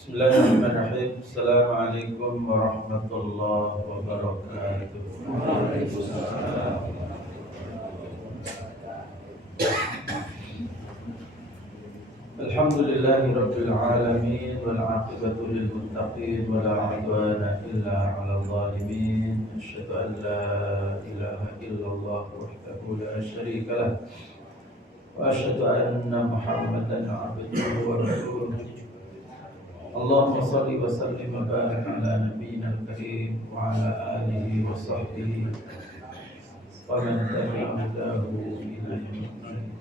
Bismillahirrahmanirrahim. Assalamualaikum warahmatullahi wabarakatuh. Waalaikumsalam. Alhamdulillahi rabbil alamin wal aqibatu lil muttaqin wa la 'udwana illa 'alal zalimin. Asyhadu an la ilaha illallah wahdahu la syarika lah wa asyhadu anna Muhammadan 'abduhu wa rasuluh. Allahumma salli wa sallim wa barik ala nabiyyina al-karim wa ala alihi wa sahbihi wa man tabi'a hudahu ila yaumil.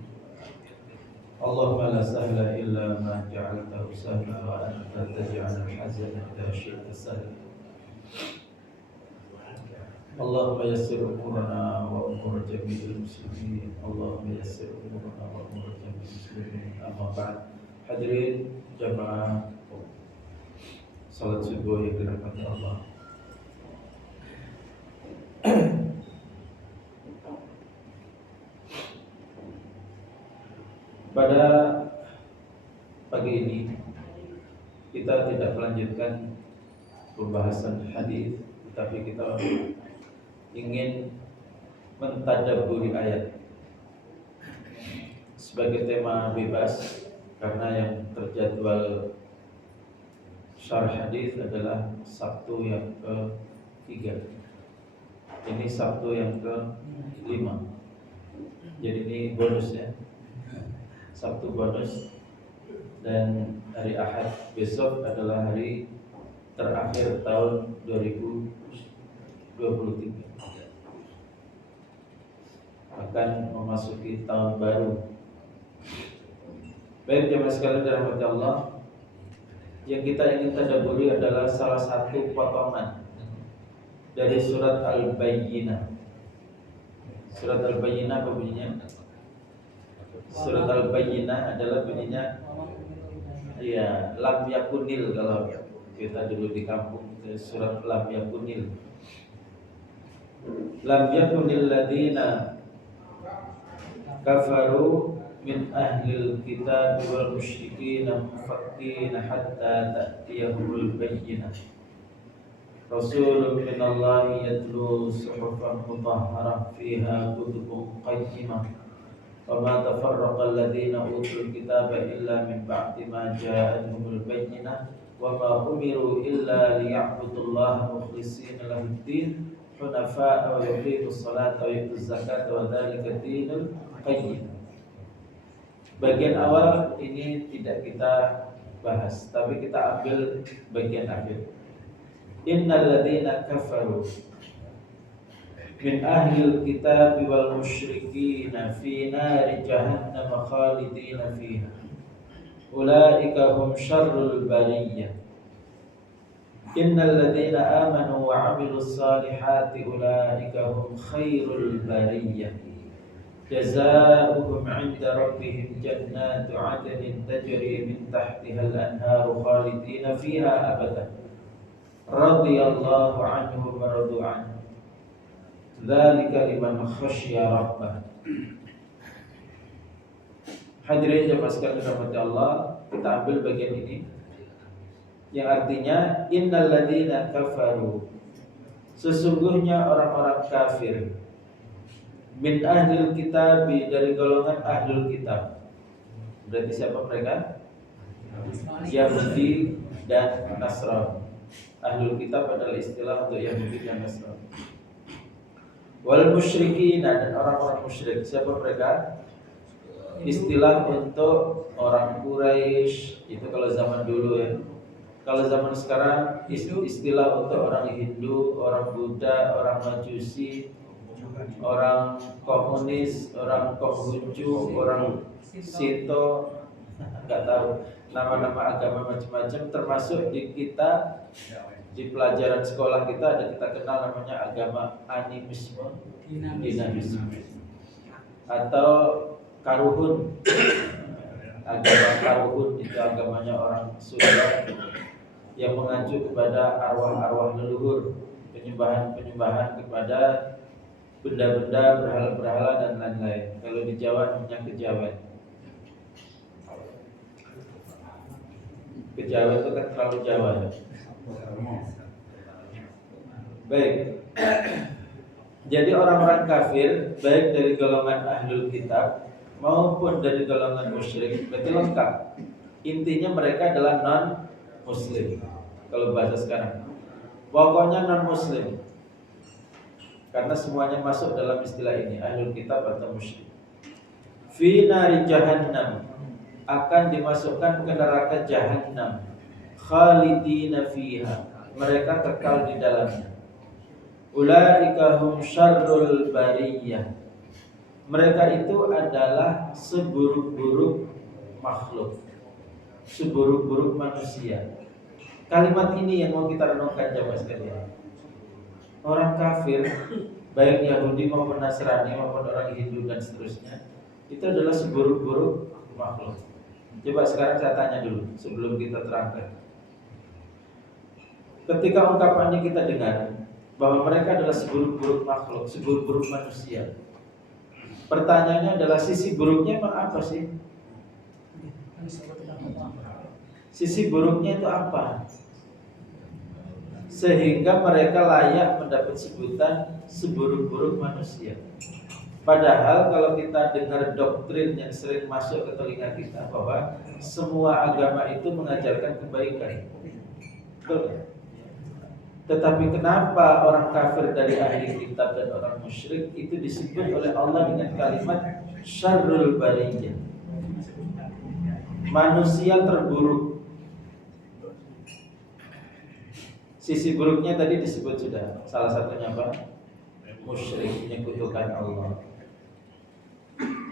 Allahumma la sahla illa ma ja'altahu sahla wa anta taj'alul hazana idza syi'ta sahla. Allahumma yassir umurana wa umur jami'il muslimin. Allahumma yassir umurana wa umur jami'il muslimin. Amma ba'd. Hadirin jamaah salat subuh yang dirahmati Allah. Pada pagi ini kita tidak melanjutkan pembahasan hadis, tetapi kita ingin mentadabburi ayat sebagai tema bebas karena yang terjadwal syarah hadis adalah Sabtu yang ke-3. Ini Sabtu yang ke-5. Jadi ini bonus ya. Sabtu bonus. Dan hari Ahad besok adalah hari terakhir tahun 2023. Akan memasuki tahun baru. Baik jemaah sekalian dirahmati Allah, yang kita ingin tadabburi adalah salah satu potongan dari surat Al-Bayyinah. Surat Al-Bayyinah apa bunyinya? Surat Al-Bayyinah adalah bunyinya ya, lam yakunil. Kalau kita dulu di kampung, surat lam yakunil. Lam yakunil ladina kafaru min ahlil kitab wal musyrikin mufakkina hatta ta'tiyahumul bayyinah. Rasulun minallahi yatlu suhufan mutahharah fiha kutubun qayyimah. Wa ma tafarraqa alladhina utul kitaba illa min ba'di ma ja'atuhumul bayyinah. Wa ma umiru illa liya'budullaha mukhlishina lahud-din hunafa'a wa yuqimus salata wa yutuz zakata wa dzalika dinul qayyim. Bagian awal ini tidak kita bahas, tapi kita ambil bagian akhir. Innal ladzina kafaru min ahlil kitab wal musyrikin fi nari jahannam khalidina fiha. Ulaika hum syarrul bariyah. Innal ladzina amanu wa 'amilus salihati ulaika hum khairul bariyah. جزاؤهم عند ربهم جنات عدن تجري من تحتها الأنهار خالدين فيها أبدا رضي الله عنهم ورضوا عنه ذلك لمن خشي ربه. Hadirin jemaah sekalian rahmati Allah, kita ambil bagian ini yang artinya innal ladzina kafaru, sesungguhnya orang-orang kafir, min ahlil kitab, dari golongan ahlul kitab. Berarti siapa mereka? Yahudi dan Nasrani. Ahlul kitab adalah istilah untuk Yahudi dan Nasrani. Wal musyrikin, dan orang-orang musyrik. Siapa mereka? Istilah untuk orang Quraisy. Itu kalau zaman dulu ya. Kalau zaman sekarang istilah untuk orang Hindu, orang Buddha, orang Majusi, orang komunis, orang Konghucu, orang Sinto, nggak tahu nama-nama agama macam-macam. Termasuk di kita, di pelajaran sekolah kita ada kita kenal namanya agama animisme, dinamisme, atau karuhun. Agama karuhun itu agamanya orang Sunda yang mengacu kepada arwah-arwah leluhur, penyembahan kepada benda-benda, berhala-berhala dan lain-lain. Kalau di Jawa namanya kejawen. Kita Jawa itu kan terlalu Jawa ya. Baik. Jadi orang-orang kafir baik dari golongan ahlul kitab maupun dari golongan musyrik berarti lengkap. Intinya mereka adalah non muslim. Kalau bahasa sekarang, pokoknya non muslim. Karena semuanya masuk dalam istilah ini, ahlul kitab atau musyrik. Fi nari jahannam, akan dimasukkan ke neraka jahannam. Khalidina fiha, mereka kekal di dalamnya. Ulaika hum syarrul bariyah, mereka itu adalah seburuk-buruk makhluk, seburuk-buruk manusia. Kalimat ini yang mau kita renungkan jamaah sekalian. Orang kafir, baik Yahudi maupun Nasrani maupun orang Hindu dan seterusnya, itu adalah seburuk-buruk makhluk. Coba sekarang saya tanya dulu sebelum kita terangkan. Ketika ungkapannya kita dengar bahwa mereka adalah seburuk-buruk makhluk, seburuk-buruk manusia, pertanyaannya adalah sisi buruknya emang apa sih? Sisi buruknya itu apa? Sehingga mereka layak mendapat sebutan seburuk-buruk manusia. Padahal kalau kita dengar doktrin yang sering masuk ke telinga kita bahwa semua agama itu mengajarkan kebaikan. Betul? Tetapi kenapa orang kafir dari ahli kitab dan orang musyrik itu disebut oleh Allah dengan kalimat syarrul bariyah, manusia terburuk. Sisi buruknya tadi disebut sudah. Salah satunya apa? Musyrik, menyekutukan Allah.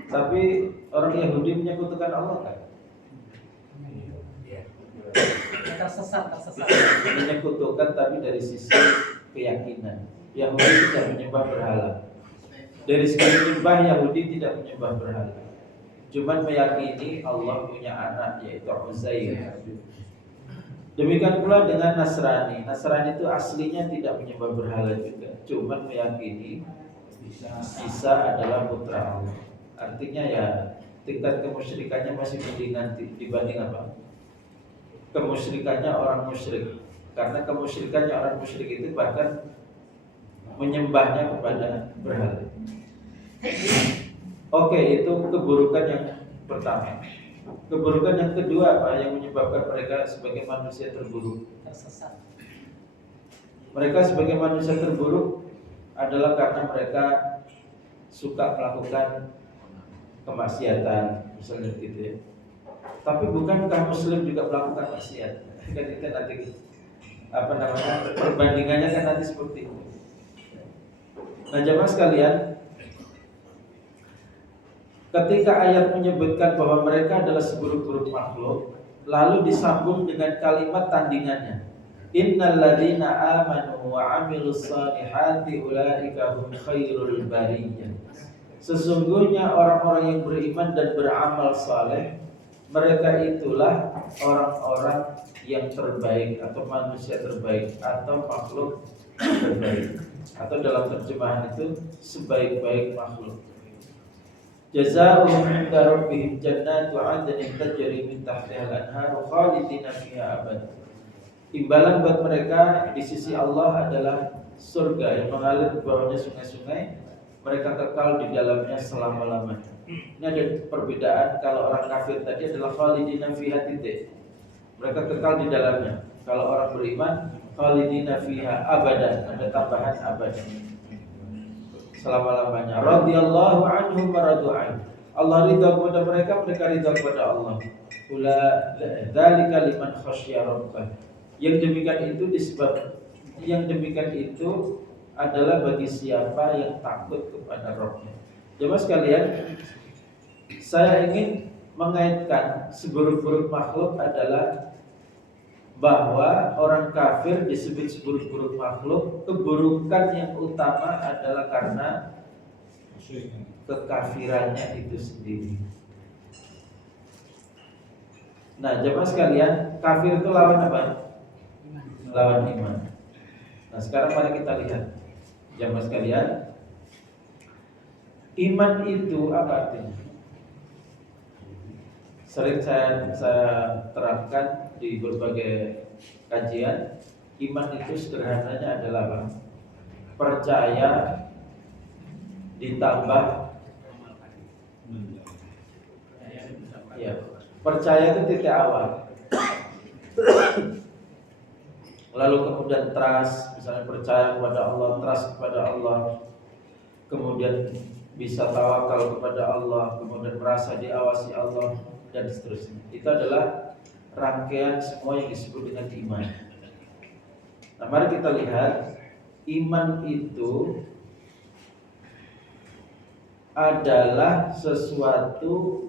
Tapi orang Yahudi menyekutukan Allah kan? Tersesat. Menyekutukan tapi dari sisi keyakinan. Yahudi tidak menyembah berhala. Dari segi menyembah, Yahudi tidak menyembah berhala. Cuman meyakini Allah punya anak yaitu Uzair. Demikian pula dengan Nasrani. Nasrani itu aslinya tidak menyembah berhala juga, cuman meyakini Isa adalah putra Allah. Artinya ya tingkat kemusyrikannya masih mendingan dibanding apa? Kemusyrikannya orang musyrik. Karena kemusyrikannya orang musyrik itu bahkan menyembahnya kepada berhala. Oke, itu keburukan yang pertama. Keburukan yang kedua apa yang menyebabkan mereka sebagai manusia terburuk? Tersesat. Mereka sebagai manusia terburuk adalah karena mereka suka melakukan kemaksiatan, misalnya gitu ya. Tapi bukankah Muslim juga melakukan maksiat? Kan itu nanti perbandingannya kan nanti seperti itu. Nah jamaah sekalian, ketika ayat menyebutkan bahwa mereka adalah seburuk-buruk makhluk, lalu disambung dengan kalimat tandingannya. Innal ladzina amanu wa 'amilus shalihati ulaika hum khairul bariyah. Sesungguhnya orang-orang yang beriman dan beramal saleh, mereka itulah orang-orang yang terbaik atau manusia terbaik atau makhluk terbaik. Atau dalam terjemahan itu sebaik-baik makhluk. Jazaohum 'inda rabbihim jannatu 'adnin tajri min tahtiha al-anharu khalidina fiha abad. Imbalan buat mereka di sisi Allah adalah surga yang mengalir di bawahnya sungai-sungai, mereka kekal di dalamnya selama-lamanya. Ini ada perbedaan. Kalau orang kafir tadi adalah khalidina fiha titik, mereka kekal di dalamnya. Kalau orang beriman khalidina fiha abadan, ada tambahan abadan, selama-lamanya. Radhiyallahu anhum wa radu'an. Allah ridha kepada mereka, mereka ridha kepada Allah. Ula dzalika liman khasyya rabbah. Yang demikian itu adalah bagi siapa yang takut kepada Rabbnya. Jemaah sekalian, saya ingin mengaitkan seburuk-buruk makhluk adalah bahwa orang kafir disebut seburuk-buruk makhluk. Keburukan yang utama adalah karena kekafirannya itu sendiri. Nah, jemaah sekalian, kafir itu lawan apa? Lawan iman. Nah, sekarang mari kita lihat, jemaah sekalian, iman itu apa artinya? sering saya terangkan di berbagai kajian, iman itu sederhananya adalah apa? Percaya ditambah ya, percaya itu titik awal. Lalu kemudian trust, misalnya percaya kepada Allah, trust kepada Allah, kemudian bisa tawakal kepada Allah, kemudian merasa diawasi Allah, dan seterusnya. Itu adalah rangkaian semua yang disebut dengan iman. Nah, mari kita lihat, iman itu adalah sesuatu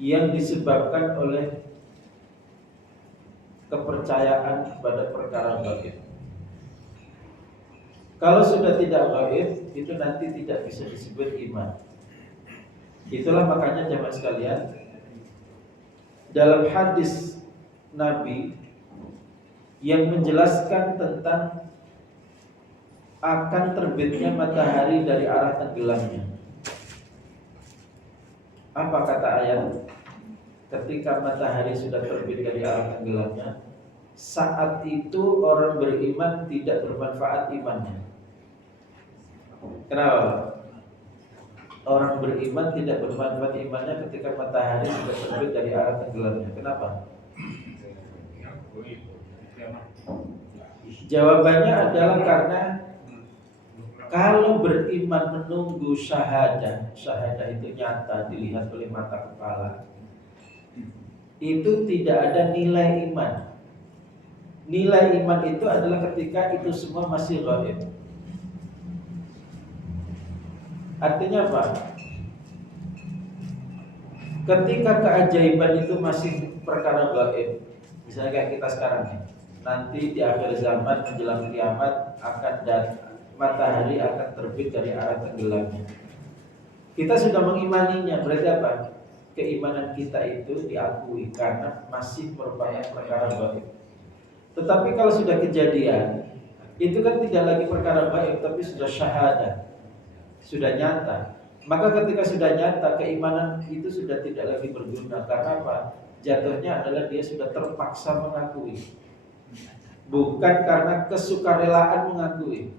yang disebabkan oleh kepercayaan kepada perkara gaib. Kalau sudah tidak gaib, itu nanti tidak bisa disebut iman. Itulah makanya jemaah sekalian, dalam hadis Nabi yang menjelaskan tentang akan terbitnya matahari dari arah tenggelamnya. Apa kata ayat? Ketika matahari sudah terbit dari arah tenggelamnya, saat itu orang beriman tidak bermanfaat imannya. Kenapa? Orang beriman tidak bermanfaat imannya ketika matahari sudah terbit dari arah tenggelamnya. Kenapa? Jawabannya adalah karena kalau beriman menunggu syahadah, syahadah itu nyata dilihat oleh mata kepala, itu tidak ada nilai iman. Nilai iman itu adalah ketika itu semua masih gaib. Artinya apa? Ketika keajaiban itu masih perkara gaib, misalnya kayak kita sekarang nih, nanti di akhir zaman menjelang kiamat akan matahari akan terbit dari arah tenggelamnya. Kita sudah mengimaninya, berarti apa? Keimanan kita itu diakui karena masih merupakan perkara gaib. Tetapi kalau sudah kejadian, itu kan tidak lagi perkara gaib, tapi sudah syahadah, sudah nyata. Maka ketika sudah nyata, keimanan itu sudah tidak lagi berguna. Karena apa? Jatuhnya adalah dia sudah terpaksa mengakui, bukan karena kesukarelaan mengakui.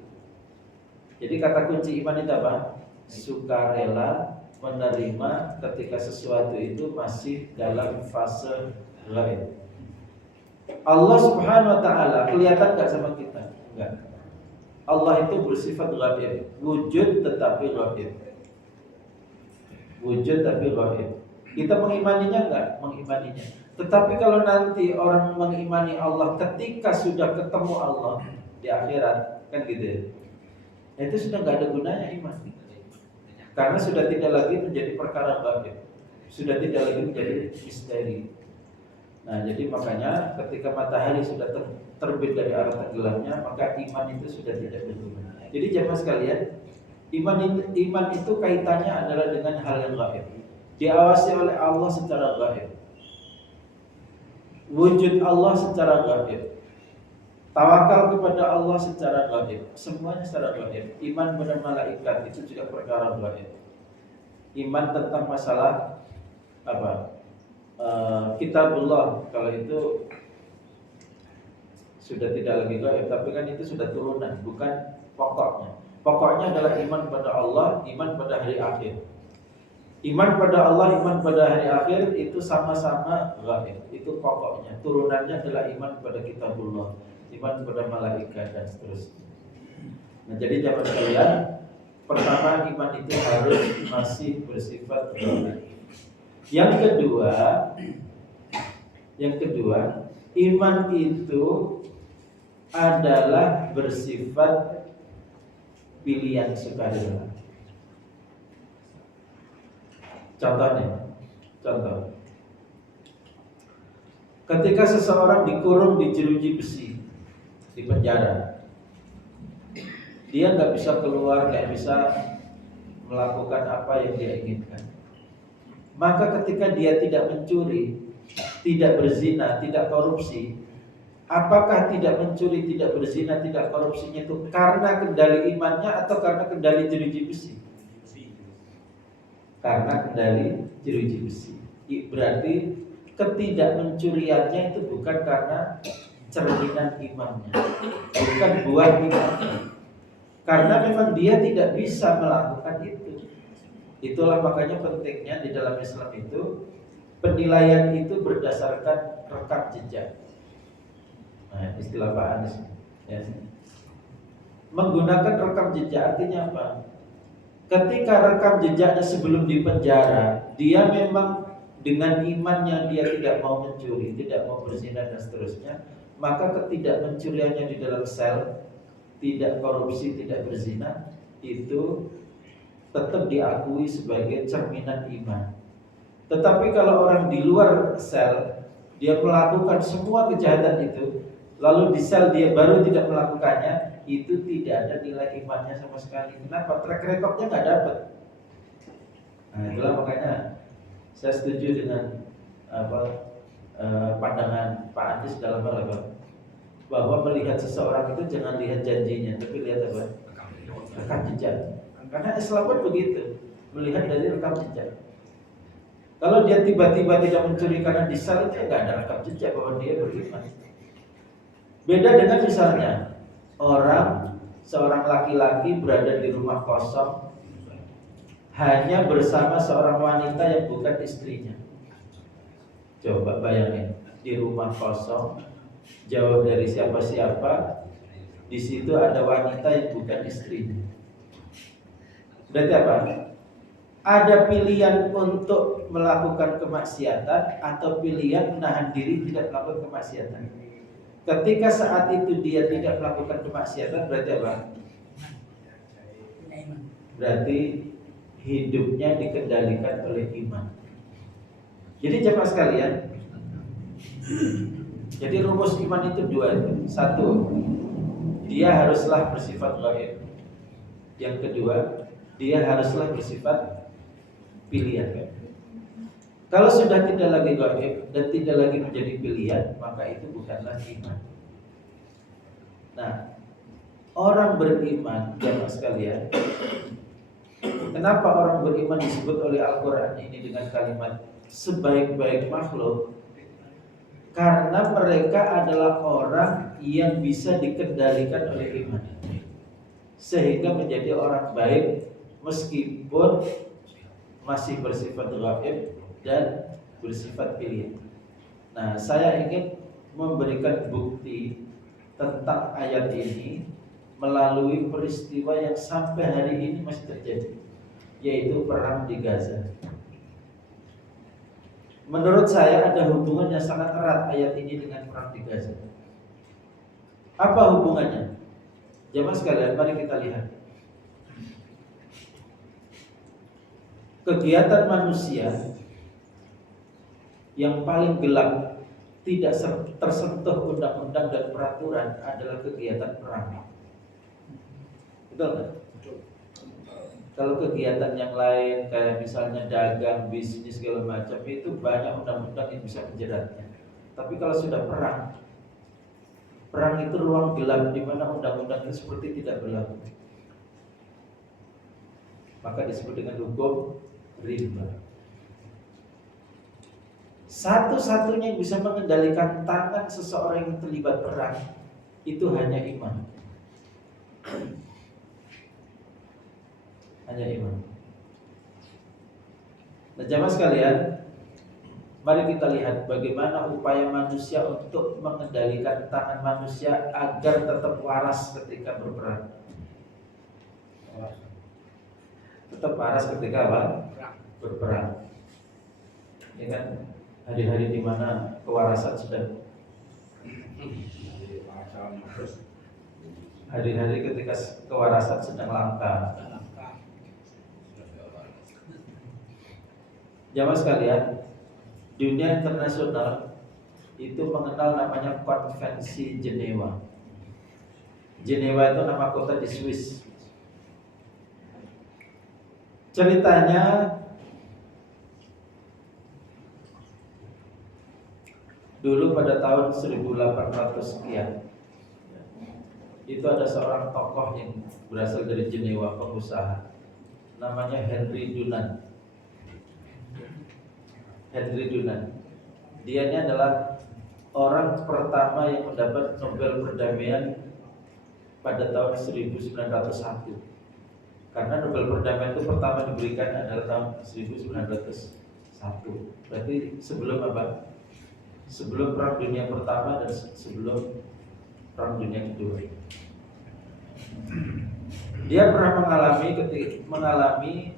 Jadi kata kunci iman itu apa? Sukarela menerima ketika sesuatu itu masih dalam fase gaib. Allah Subhanahu wa taala kelihatan enggak sama kita? Enggak. Allah itu bersifat gaib, wujud tetapi gaib. Wujud tapi gaib. Kita mengimaninya enggak? Mengimaninya. Tetapi kalau nanti orang mengimani Allah ketika sudah ketemu Allah di akhirat, kan gitu ya. Itu sudah enggak ada gunanya iman. Karena sudah tidak lagi menjadi perkara gaib. Sudah tidak lagi menjadi misteri. Nah, jadi makanya ketika matahari sudah terbit dari arah tenggelamnya, maka iman itu sudah tidak berguna. Jadi jemaah sekalian, iman itu kaitannya adalah dengan hal yang gaib. Diawasi oleh Allah secara gaib. Wujud Allah secara gaib. Tawakal kepada Allah secara gaib. Semuanya secara gaib. Iman pada malaikat itu juga perkara gaib. Iman tentang masalah apa? Kitabullah, kalau itu sudah tidak lagi gaib, tapi kan itu sudah turunan, bukan pokoknya. Pokoknya adalah iman pada Allah, iman pada hari akhir. Iman pada Allah, iman pada hari akhir itu sama-sama gaib. Itu pokoknya. Turunannya adalah iman pada kitabullah, iman pada malaikat dan seterusnya. Nah, jadi jamaah sekalian, pertama iman itu harus masih bersifat gaib. Yang kedua, iman itu adalah bersifat pilihan sukarela. Contoh. Ketika seseorang dikurung di jeruji besi, di penjara, dia nggak bisa keluar, nggak bisa melakukan apa yang dia inginkan. Maka ketika dia tidak mencuri, tidak berzina, tidak korupsi, apakah tidak mencuri, tidak berzina, tidak korupsinya itu karena kendali imannya atau karena kendali jeruji besi? Karena kendali jeruji besi. Berarti ketidakmencuriannya itu bukan karena cerminan imannya, bukan buah imannya, karena memang dia tidak bisa melakukan itu. Itulah makanya pentingnya di dalam Islam itu penilaian itu berdasarkan rekam jejak. Nah, istilah Pak Anies ya. Menggunakan rekam jejak artinya apa? Ketika rekam jejaknya sebelum dipenjara, dia memang dengan imannya dia tidak mau mencuri, tidak mau berzina dan seterusnya, maka ketidakmencuriannya di dalam sel, tidak korupsi, tidak berzina, itu tetap diakui sebagai cerminan iman. Tetapi kalau orang di luar sel, dia melakukan semua kejahatan itu, lalu di sel dia baru tidak melakukannya, itu tidak ada nilai imannya sama sekali. Kenapa? Track recordnya nggak dapat. Nah, itulah makanya saya setuju dengan pandangan Pak Anies dalam hal apa? Bahwa melihat seseorang itu jangan lihat janjinya, tapi lihat apa? Rekam jejak. Karena Islam pun begitu, melihat dari rekam jejak. Kalau dia tiba-tiba tidak mencuri karena di sel, itu nggak ada rekam jejak bahwa dia beriman. Beda dengan misalnya seorang laki-laki berada di rumah kosong hanya bersama seorang wanita yang bukan istrinya. Coba bayangin, di rumah kosong, jauh dari siapa-siapa, di situ ada wanita yang bukan istrinya. Berarti apa? Ada pilihan untuk melakukan kemaksiatan atau pilihan menahan diri tidak melakukan kemaksiatan. Ketika saat itu dia tidak melakukan kemaksiatan, berarti apa? Berarti hidupnya dikendalikan oleh iman. Jadi jemaah sekalian, jadi rumus iman itu dua itu. Satu, dia haruslah bersifat gaib. Yang kedua, dia haruslah bersifat pilihan. Kalau sudah tidak lagi gaib dan tidak lagi menjadi pilihan, maka itu bukanlah iman. Nah, orang beriman, jemaah sekalian, kenapa orang beriman disebut oleh Al-Quran ini dengan kalimat sebaik-baik makhluk? Karena mereka adalah orang yang bisa dikendalikan oleh iman, sehingga menjadi orang baik meskipun masih bersifat gaib dan bersifat pilihan. Nah, saya ingin memberikan bukti tentang ayat ini melalui peristiwa yang sampai hari ini masih terjadi, yaitu perang di Gaza. Menurut saya ada hubungannya sangat erat ayat ini dengan perang di Gaza. Apa hubungannya? Jemaah sekalian, mari kita lihat. Kegiatan manusia yang paling gelap, tidak tersentuh undang-undang dan peraturan adalah kegiatan perang. Betul kan? Kalau kegiatan yang lain kayak misalnya dagang, bisnis segala macam, itu banyak undang-undang yang bisa menjeratnya. Tapi kalau sudah perang, perang itu ruang gelap di mana undang-undang itu seperti tidak berlaku. Maka disebut dengan hukum rimba. Satu-satunya yang bisa mengendalikan tangan seseorang yang terlibat perang itu hanya iman. Hanya iman. Nah, jamaah sekalian, mari kita lihat bagaimana upaya manusia untuk mengendalikan tangan manusia agar tetap waras ketika berperang. Tetap waras ketika apa? Berperang. Ini kan hari-hari di mana kewarasan sedang, hari-hari ketika kewarasan sedang langka. Jamaah sekalian, dunia internasional itu mengenal namanya Konvensi Jenewa. Jenewa itu nama kota di Swiss. Ceritanya dulu pada tahun 1800 sekian, itu ada seorang tokoh yang berasal dari Jenewa, pengusaha, namanya Henry Dunant. Henry Dunant. Dia ini adalah orang pertama yang mendapat Nobel Perdamaian pada tahun 1901. Karena Nobel Perdamaian itu pertama diberikan adalah tahun 1901. Berarti sebelum apa? Sebelum Perang Dunia Pertama dan sebelum Perang Dunia Kedua. Dia pernah mengalami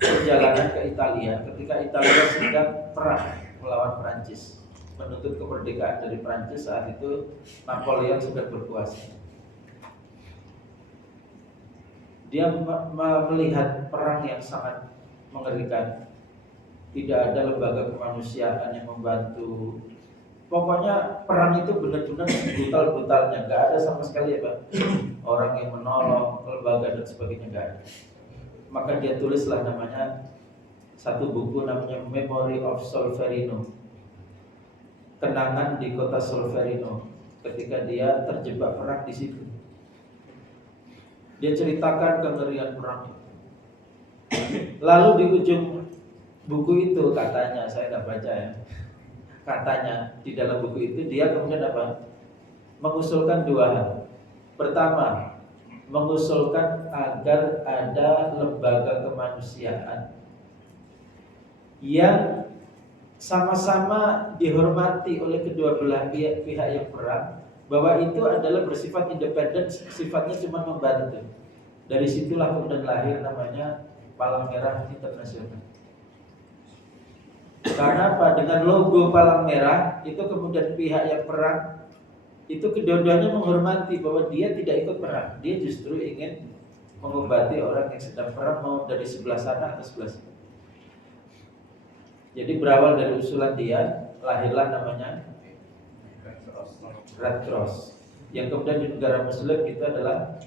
perjalanan ke Italia ketika Italia sedang perang melawan Prancis, menuntut kemerdekaan dari Prancis. Saat itu Napoleon sedang berkuasa. Dia melihat perang yang sangat mengerikan. Tidak ada lembaga kemanusiaan yang membantu. Pokoknya perang itu benar-benar brutal-brutalnya, nggak ada sama sekali ya Pak, orang yang menolong, lembaga dan sebagainya nggak ada. Maka dia tulislah namanya satu buku namanya Memory of Solferino, kenangan di kota Solferino ketika dia terjebak perang di situ. Dia ceritakan kengerian perang itu. Lalu di ujung buku itu katanya, saya nggak baca ya, katanya di dalam buku itu dia kemudian apa? Mengusulkan dua hal. Pertama, mengusulkan agar ada lembaga kemanusiaan yang sama-sama dihormati oleh kedua belah pihak yang perang, bahwa itu adalah bersifat independen, sifatnya cuma membantu. Dari situlah kemudian lahir namanya Palang Merah Internasional. Karena apa? Dengan logo palang merah itu kemudian pihak yang perang itu kedua-duanya menghormati bahwa dia tidak ikut perang. Dia justru ingin mengobati orang yang sedang perang, mau dari sebelah sana atau sebelah sini. Jadi berawal dari usulan dia, lahirlah namanya Red Cross. Yang kemudian di negara Muslim itu adalah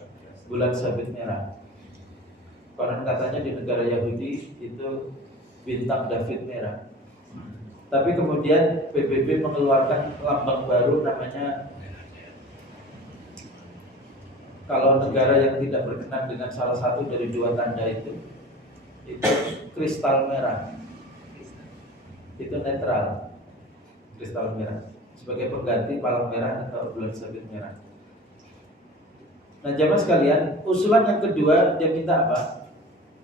bulan sabit merah. Konon katanya di negara Yahudi itu bintang David merah. Tapi kemudian PBB mengeluarkan lambang baru namanya, kalau negara yang tidak berkenan dengan salah satu dari dua tanda itu kristal merah. Itu netral, kristal merah sebagai pengganti palang merah atau bulan sabit merah. Nah jamaah sekalian, usulan yang kedua dia minta apa?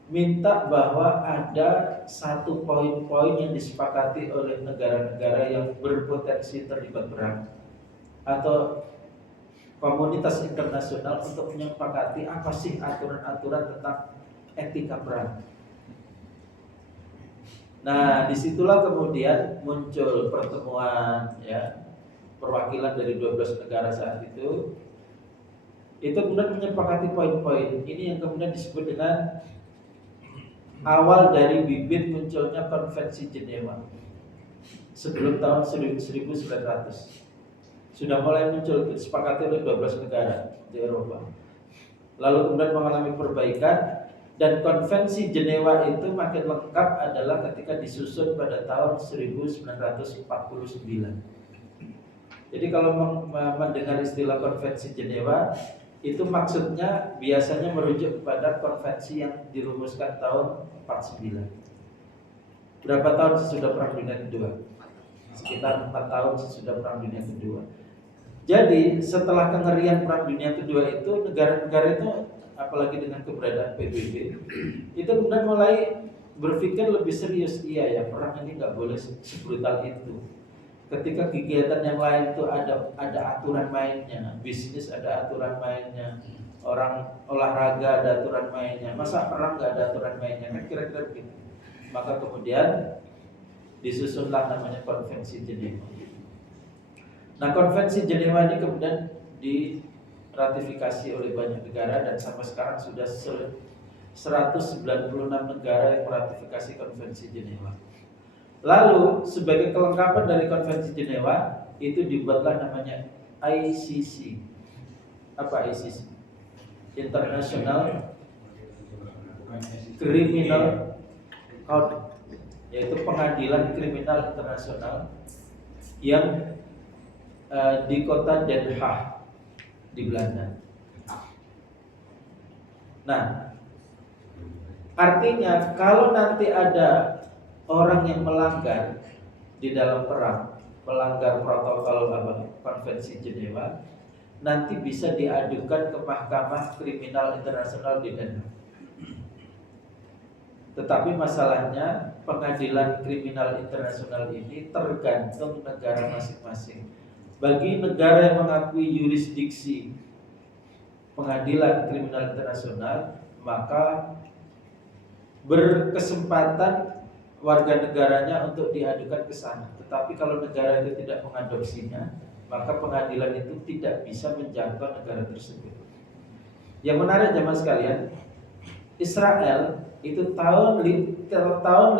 Minta bahwa ada satu poin-poin yang disepakati oleh negara-negara yang berpotensi terlibat perang atau komunitas internasional untuk menyepakati apa sih aturan-aturan tentang etika perang. Nah disitulah kemudian muncul pertemuan ya, perwakilan dari 12 negara saat itu kemudian menyepakati poin-poin ini yang kemudian disebut dengan awal dari bibit munculnya Konvensi Jenewa. Sebelum tahun 1900 sudah mulai muncul, disepakati oleh 12 negara di Eropa. Lalu kemudian mengalami perbaikan, dan Konvensi Jenewa itu makin lengkap adalah ketika disusun pada tahun 1949. Jadi kalau mendengar istilah Konvensi Jenewa, itu maksudnya biasanya merujuk kepada konvensi yang dirumuskan tahun 49. Berapa tahun sesudah Perang Dunia Kedua? Sekitar 4 tahun sesudah Perang Dunia Kedua. Jadi setelah kengerian Perang Dunia Kedua itu, negara-negara itu apalagi dengan keberadaan PBB itu kemudian mulai berpikir lebih serius. Iya ya, perang ini nggak boleh sebrutal itu. Ketika kegiatan yang lain itu ada aturan mainnya, bisnis ada aturan mainnya, orang olahraga ada aturan mainnya, masa perang nggak ada aturan mainnya? Kan kira-kira begitu. Maka kemudian disusunlah namanya Konvensi Jenewa. Nah Konvensi Jenewa ini kemudian diratifikasi oleh banyak negara dan sampai sekarang sudah 196 negara yang meratifikasi Konvensi Jenewa. Lalu sebagai kelengkapan dari Konvensi Jenewa itu dibuatlah namanya ICC. Apa ICC? International Criminal Court, yaitu pengadilan kriminal internasional yang di kota Den Haag di Belanda. Nah, artinya kalau nanti ada orang yang melanggar di dalam perang melanggar protokol konvensi Jenewa, nanti bisa diadukan ke Mahkamah Kriminal Internasional di Den Haag. Tetapi masalahnya pengadilan kriminal internasional ini tergantung negara masing-masing. Bagi negara yang mengakui yurisdiksi pengadilan kriminal internasional, maka berkesempatan warga negaranya untuk diadukan ke sana. Tetapi kalau negara itu tidak mengadopsinya, maka pengadilan itu tidak bisa menjangkau negara tersebut. Yang menarik jemaah sekalian, Israel itu tahun 59,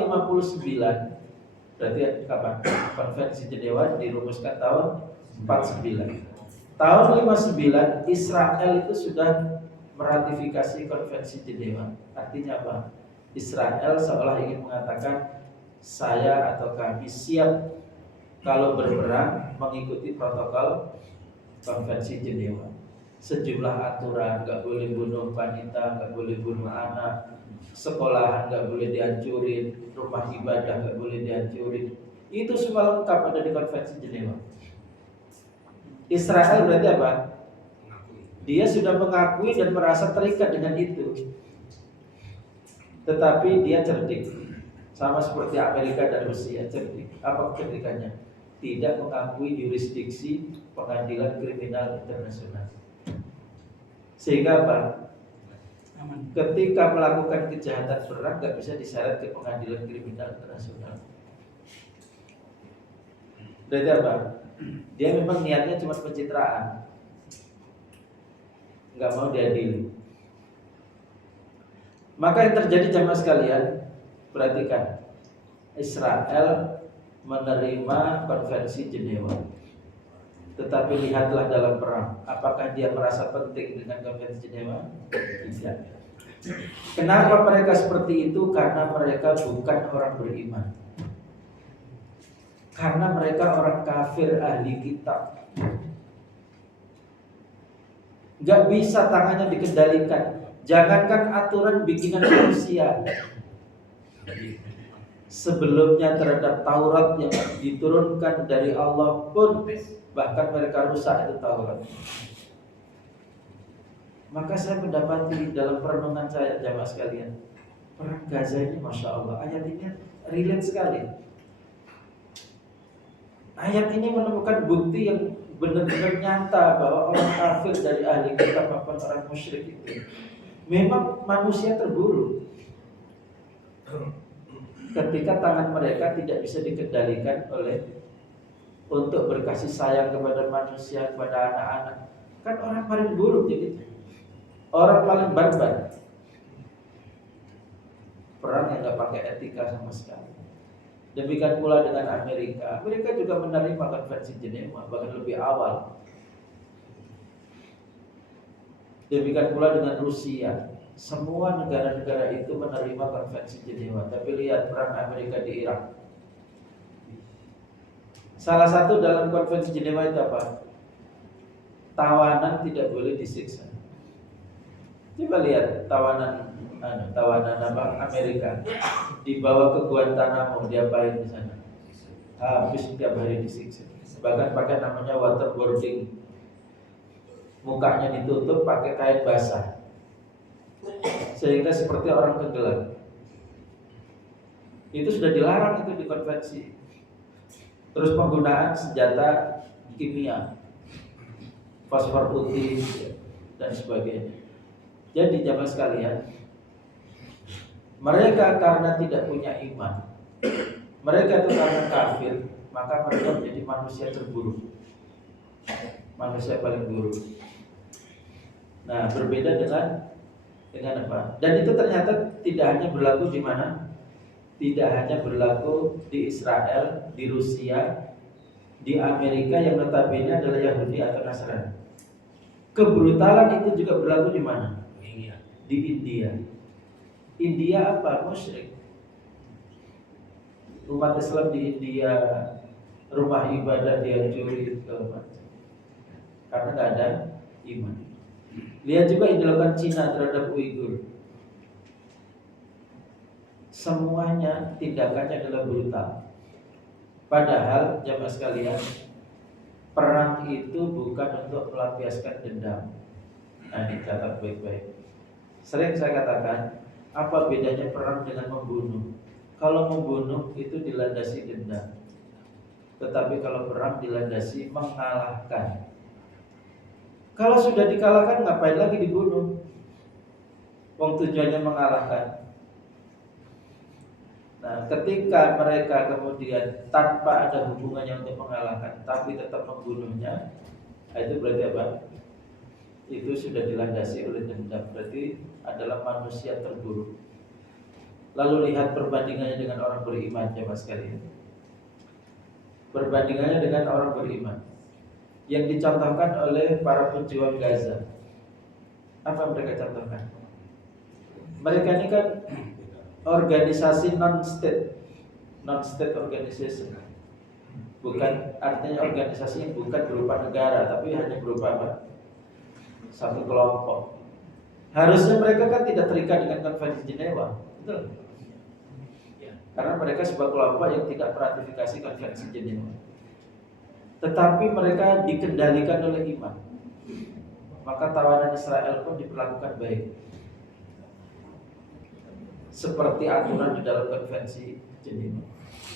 berarti kapan? Konvensi Jenewa dirumuskan tahun 49. Tahun 59 Israel itu sudah meratifikasi konvensi Jenewa. Artinya apa? Israel seolah ingin mengatakan saya atau kami siap kalau berperang mengikuti protokol konvensi Jenewa. Sejumlah aturan, nggak boleh bunuh wanita, nggak boleh bunuh anak, sekolahan nggak boleh dihancurin, rumah ibadah nggak boleh dihancurin. Itu semua lengkap ada di konvensi Jenewa. Israel berarti apa? Dia sudah mengakui dan merasa terikat dengan itu. Tetapi dia cerdik, sama seperti Amerika dan Rusia cerdik. Apa kecerdikannya? Tidak mengakui yurisdiksi pengadilan kriminal internasional. Sehingga apa? Ketika melakukan kejahatan perang nggak bisa diseret ke pengadilan kriminal internasional. Berarti apa? Dia memang niatnya cuma pencitraan, nggak mau diadili. Maka yang terjadi jamaah sekalian, perhatikan, Israel menerima konvensi Jenewa. Tetapi lihatlah dalam perang, apakah dia merasa penting dengan konvensi Jenewa? Tidak. Kenapa mereka seperti itu? Karena mereka bukan orang beriman. Karena mereka orang kafir ahli kitab. Gak bisa tangannya dikendalikan. Jangankan aturan bikinan manusia, sebelumnya terhadap Taurat yang diturunkan dari Allah pun bahkan mereka rusak itu Taurat. Maka saya mendapati dalam perenungan saya jamaah sekalian, perang Gaza ini Masya Allah, ayat ini relate sekali. Ayat ini menemukan bukti yang benar-benar nyata bahwa orang kafir dari ahli kitab maupun orang musyrik itu memang manusia terburuk ketika tangan mereka tidak bisa dikendalikan oleh untuk berkasih sayang kepada manusia, kepada anak-anak. Kan orang paling buruk jadi orang paling barbar. Perang yang gak pakai etika sama sekali. Demikian pula dengan Amerika. Amerika juga menerima konvensi Jenewa bahkan lebih awal. Demikian pula dengan Rusia. Semua negara-negara itu menerima konvensi Jenewa. Tapi lihat perang Amerika di Irak. Salah satu dalam konvensi Jenewa itu apa? Tawanan tidak boleh disiksa. Coba lihat tawanan apa Amerika dibawa ke Guantanamo, diapain di sana? Habis setiap hari disiksa. Bahkan pakai namanya waterboarding. Mukanya ditutup pakai kain basah. Sehingga seperti orang tenggelam. Itu sudah dilarang itu di konvensi. Terus penggunaan senjata kimia, fosfor putih dan sebagainya. Jadi jamaah sekalian, mereka karena tidak punya iman, mereka itu karena kafir, maka mereka menjadi manusia terburuk, manusia paling buruk. Nah, berbeda dengan apa? Dan itu ternyata tidak hanya berlaku di mana? Tidak hanya berlaku di Israel, di Rusia, di Amerika yang notabene adalah Yahudi atau Nasrani. Kebrutalan itu juga berlaku di mana? Di India. India apa? Musyrik. Umat Islam di India, rumah ibadah dihancurin segala macam. Karena nggak ada iman. Lihat juga yang dilakukan Cina terhadap Uighur. Semuanya tindakannya adalah brutal. Padahal jamaah sekalian, perang itu bukan untuk melampiaskan dendam. Nah, dicatat baik-baik. Sering saya katakan, apa bedanya perang dengan membunuh? Kalau membunuh itu dilandasi dendam, tetapi kalau perang dilandasi mengalahkan. Kalau sudah dikalahkan, ngapain lagi dibunuh? Wong tujuannya mengalahkan. Nah, ketika mereka kemudian tanpa ada hubungannya untuk mengalahkan, tapi tetap membunuhnya, itu berarti apa? Itu sudah dilandasi oleh dendam. Berarti adalah manusia terburuk. Lalu lihat perbandingannya dengan orang beriman, jemaah sekalian. Perbandingannya dengan orang beriman yang dicontohkan oleh para pejuang Gaza. Apa mereka contohkan? Mereka ini kan organisasi non-state organization. Bukan, artinya organisasi yang bukan berupa negara, tapi hanya berupa apa? Satu kelompok. Harusnya mereka kan tidak terikat dengan Konvensi Jenewa, betul? Karena mereka sebuah kelompok yang tidak meratifikasi Konvensi Jenewa. Tetapi mereka dikendalikan oleh iman. Maka tawanan Israel pun diperlakukan baik, seperti aturan di dalam Konvensi Jenewa.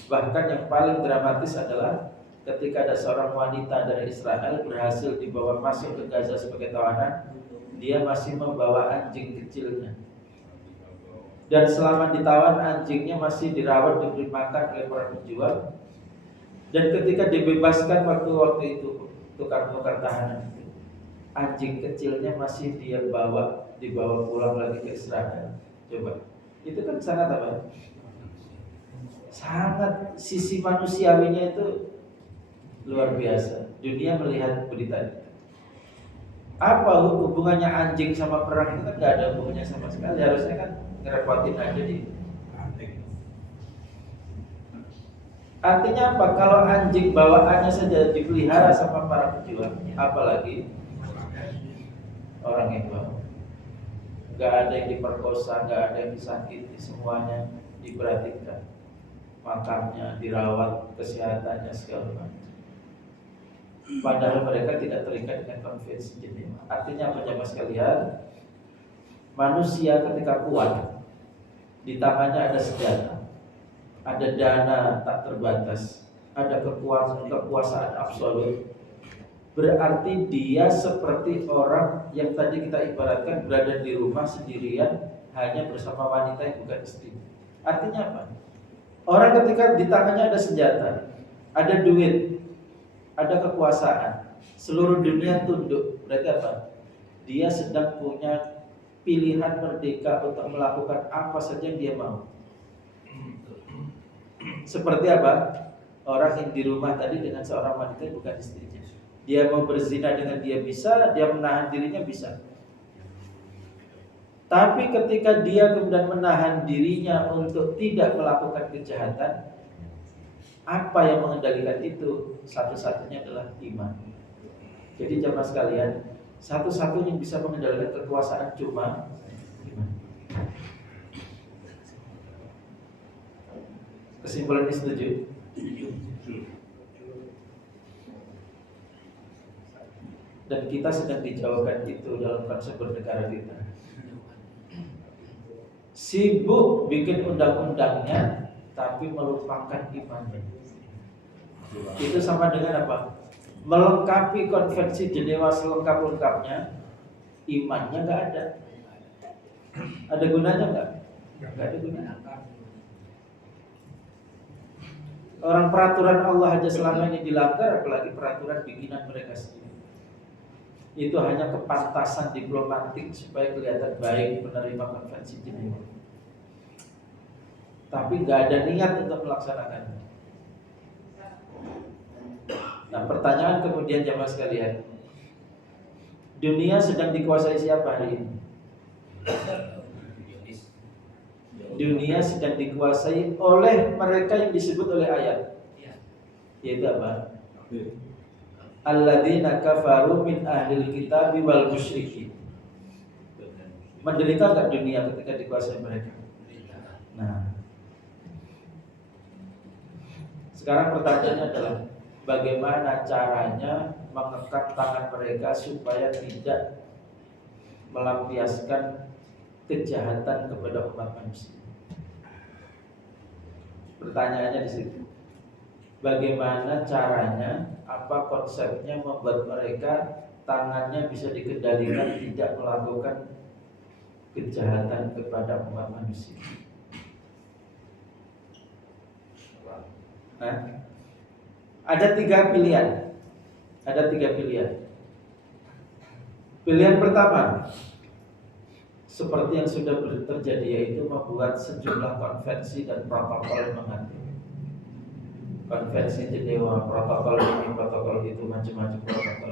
Bahkan yang paling dramatis adalah ketika ada seorang wanita dari Israel berhasil dibawa masuk ke Gaza sebagai tawanan, dia masih membawa anjing kecilnya. Dan selama ditawan, anjingnya masih dirawat, diberi makan oleh para pejuang. Dan ketika dibebaskan waktu itu tukar-tukar tahanan itu, anjing kecilnya masih dia dibawa pulang lagi ke Israel. Coba, itu kan sangat apa? Sangat sisi manusiawinya itu luar biasa. Dunia melihat berita itu. Apa hubungannya anjing sama perang? Itu kan gak ada hubungannya sama sekali. Harusnya kan ngerepotin aja di. Artinya apa? Kalau anjing bawaannya saja dipelihara sama para pejuang, apalagi orang yang bawa. Gak ada yang diperkosa, gak ada yang disakiti, semuanya diperhatikan. Makannya, dirawat, kesehatannya segala macam. Padahal mereka tidak terikat dengan Konvensi Jenewa. Artinya apa jemaah sekalian? Manusia ketika kuat, di tangannya ada senjata, ada dana tak terbatas, ada kekuasaan absolut. Berarti dia seperti orang yang tadi kita ibaratkan berada di rumah sendirian, hanya bersama wanita yang bukan istri. Artinya apa? Orang ketika di tangannya ada senjata, ada duit, ada kekuasaan, seluruh dunia tunduk. Berarti apa? Dia sedang punya pilihan merdeka untuk melakukan apa saja yang dia mau. Seperti apa? Orang yang di rumah tadi dengan seorang wanita yang bukan istrinya. Dia mau berzina dengan dia bisa, dia menahan dirinya bisa. Tapi ketika dia kemudian menahan dirinya untuk tidak melakukan kejahatan, apa yang mengendalikan itu? Satu-satunya adalah iman. Jadi jemaah sekalian, satu-satunya yang bisa mengendalikan kekuasaan cuma iman. Kesimpulan ini setuju? Dan kita sedang dijauhkan itu dalam konsep bernegara kita. Sibuk bikin undang-undangnya, tapi melupakan imannya. Itu sama dengan apa? Melengkapi Konvensi Jenewa selengkap-lengkapnya, imannya nggak ada. Ada gunanya nggak? Nggak ada gunanya. Orang peraturan Allah aja selama ini dilanggar, apalagi peraturan bikinan mereka sendiri. Itu hanya kepantasan diplomatik supaya kelihatan baik menerima Konvensi Jenewa, tapi nggak ada niat untuk melaksanakannya. Nah, pertanyaan kemudian jamaah sekalian, dunia sedang dikuasai siapa hari ini? Dunia sedang dikuasai oleh mereka yang disebut oleh ayat, yaitu apa? Alladzina kafaru min ahlil kitabi wal musyrikin. Menderita enggak dunia ketika dikuasai mereka? Nah, Sekarang pertanyaannya adalah bagaimana caranya mengekang tangan mereka supaya tidak melampiaskan kejahatan kepada umat manusia. Pertanyaannya di situ. Bagaimana caranya, apa konsepnya membuat mereka tangannya bisa dikendalikan tidak melakukan kejahatan kepada umat manusia. Nah, ada tiga pilihan. Pilihan pertama, seperti yang sudah terjadi, yaitu membuat sejumlah konvensi dan protokol yang mengatur. Konvensi Jenewa, protokol ini, protokol itu, macam-macam protokol.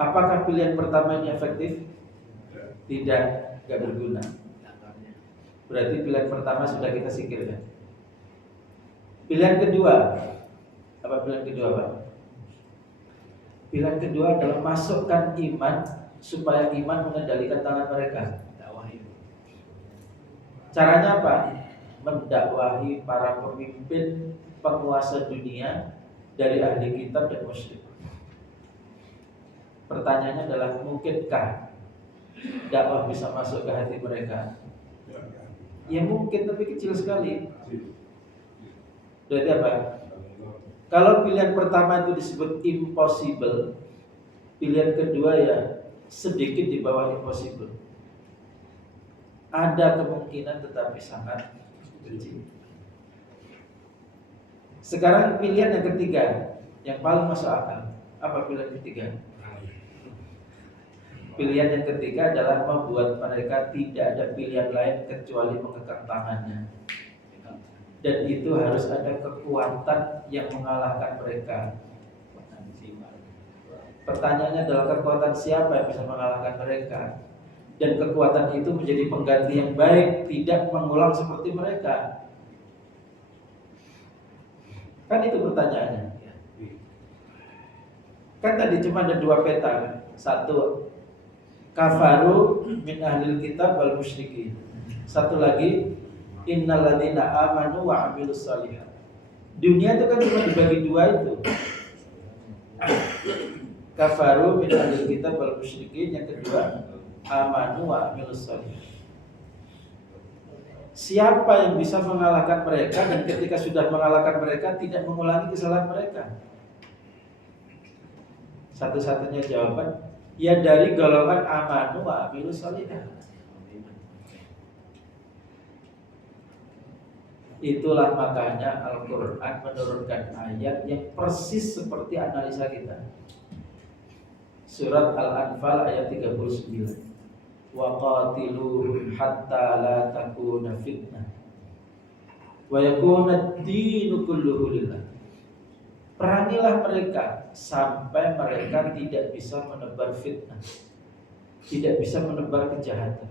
Apakah pilihan pertama ini efektif? Tidak, tidak berguna. Berarti pilihan pertama sudah kita singkirkan. Pilihan kedua, apa pilihan kedua, Pak? Pilihan kedua adalah masukkan iman supaya iman mengendalikan tangan mereka. Caranya apa? Mendakwahi para pemimpin penguasa dunia dari ahli kitab dan musyrik. Pertanyaannya adalah, mungkinkah dakwah bisa masuk ke hati mereka? Ya mungkin, tapi kecil sekali. Berarti apa? Kalau pilihan pertama itu disebut impossible, pilihan kedua ya sedikit di bawah impossible. Ada kemungkinan tetapi sangat kecil. Sekarang pilihan yang ketiga, yang paling masuk akal. Apa pilihan ketiga? Pilihan yang ketiga adalah membuat mereka tidak ada pilihan lain kecuali mengekang tangannya. Dan itu harus ada kekuatan yang mengalahkan mereka. Pertanyaannya adalah kekuatan siapa yang bisa mengalahkan mereka? Dan kekuatan itu menjadi pengganti yang baik, tidak mengulang seperti mereka. Kan itu pertanyaannya. Kan tadi cuma ada dua peta. Satu, kafaru min ahlil kitab wal musyrikin. Satu lagi, innal ladzina amanu wa 'amilus shalihat. Dunia itu kan cuma dibagi dua itu. Kafaru min ahlil kitab wal musyrikin, yang kedua amanu wa 'amilus shalihat. Siapa yang bisa mengalahkan mereka, dan ketika sudah mengalahkan mereka tidak mengulangi kesalahan mereka? Satu-satunya jawaban ya dari golongan amanu wa 'amilus shalihat. Itulah makanya Al-Quran menurunkan ayat yang persis seperti analisa kita. Surat Al-Anfal ayat 39. Wa qatiluhum hatta la takuna fitnah wa yakuna ad-dinu kulluhu lillah. Perangilah mereka sampai mereka tidak bisa menebar fitnah, tidak bisa menebar kejahatan.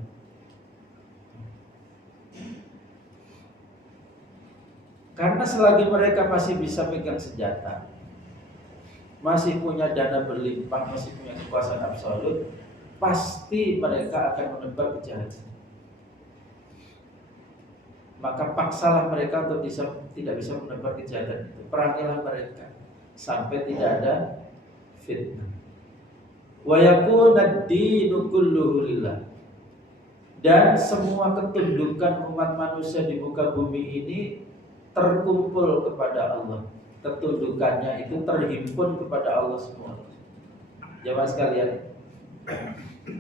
Karena selagi mereka masih bisa pegang senjata, masih punya dana berlimpah, masih punya kekuasaan absolut, pasti mereka akan menebar kejahatan. Maka paksalah mereka untuk tidak bisa menebar kejahatan itu. Perangilah mereka sampai tidak ada fitnah. Wa yakuna ad-dinu kulluhu lillah. Dan semua ketundukan umat manusia di muka bumi ini terkumpul kepada Allah. Ketundukannya itu terhimpun kepada Allah semua. Jamaah sekalian,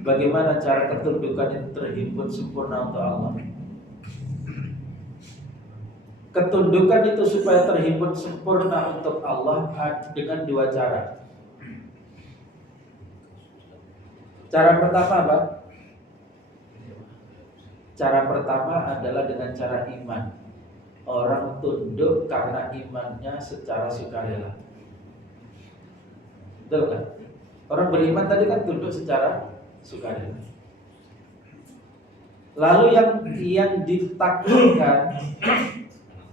bagaimana cara ketundukan itu terhimpun sempurna untuk Allah? Ketundukan itu supaya terhimpun sempurna untuk Allah dengan dua cara. Cara pertama apa? Cara pertama adalah dengan cara iman. Orang tunduk karena imannya secara sukarela. Betul kan? Orang beriman tadi kan tunduk secara sukarela. Lalu yang ditakdirkan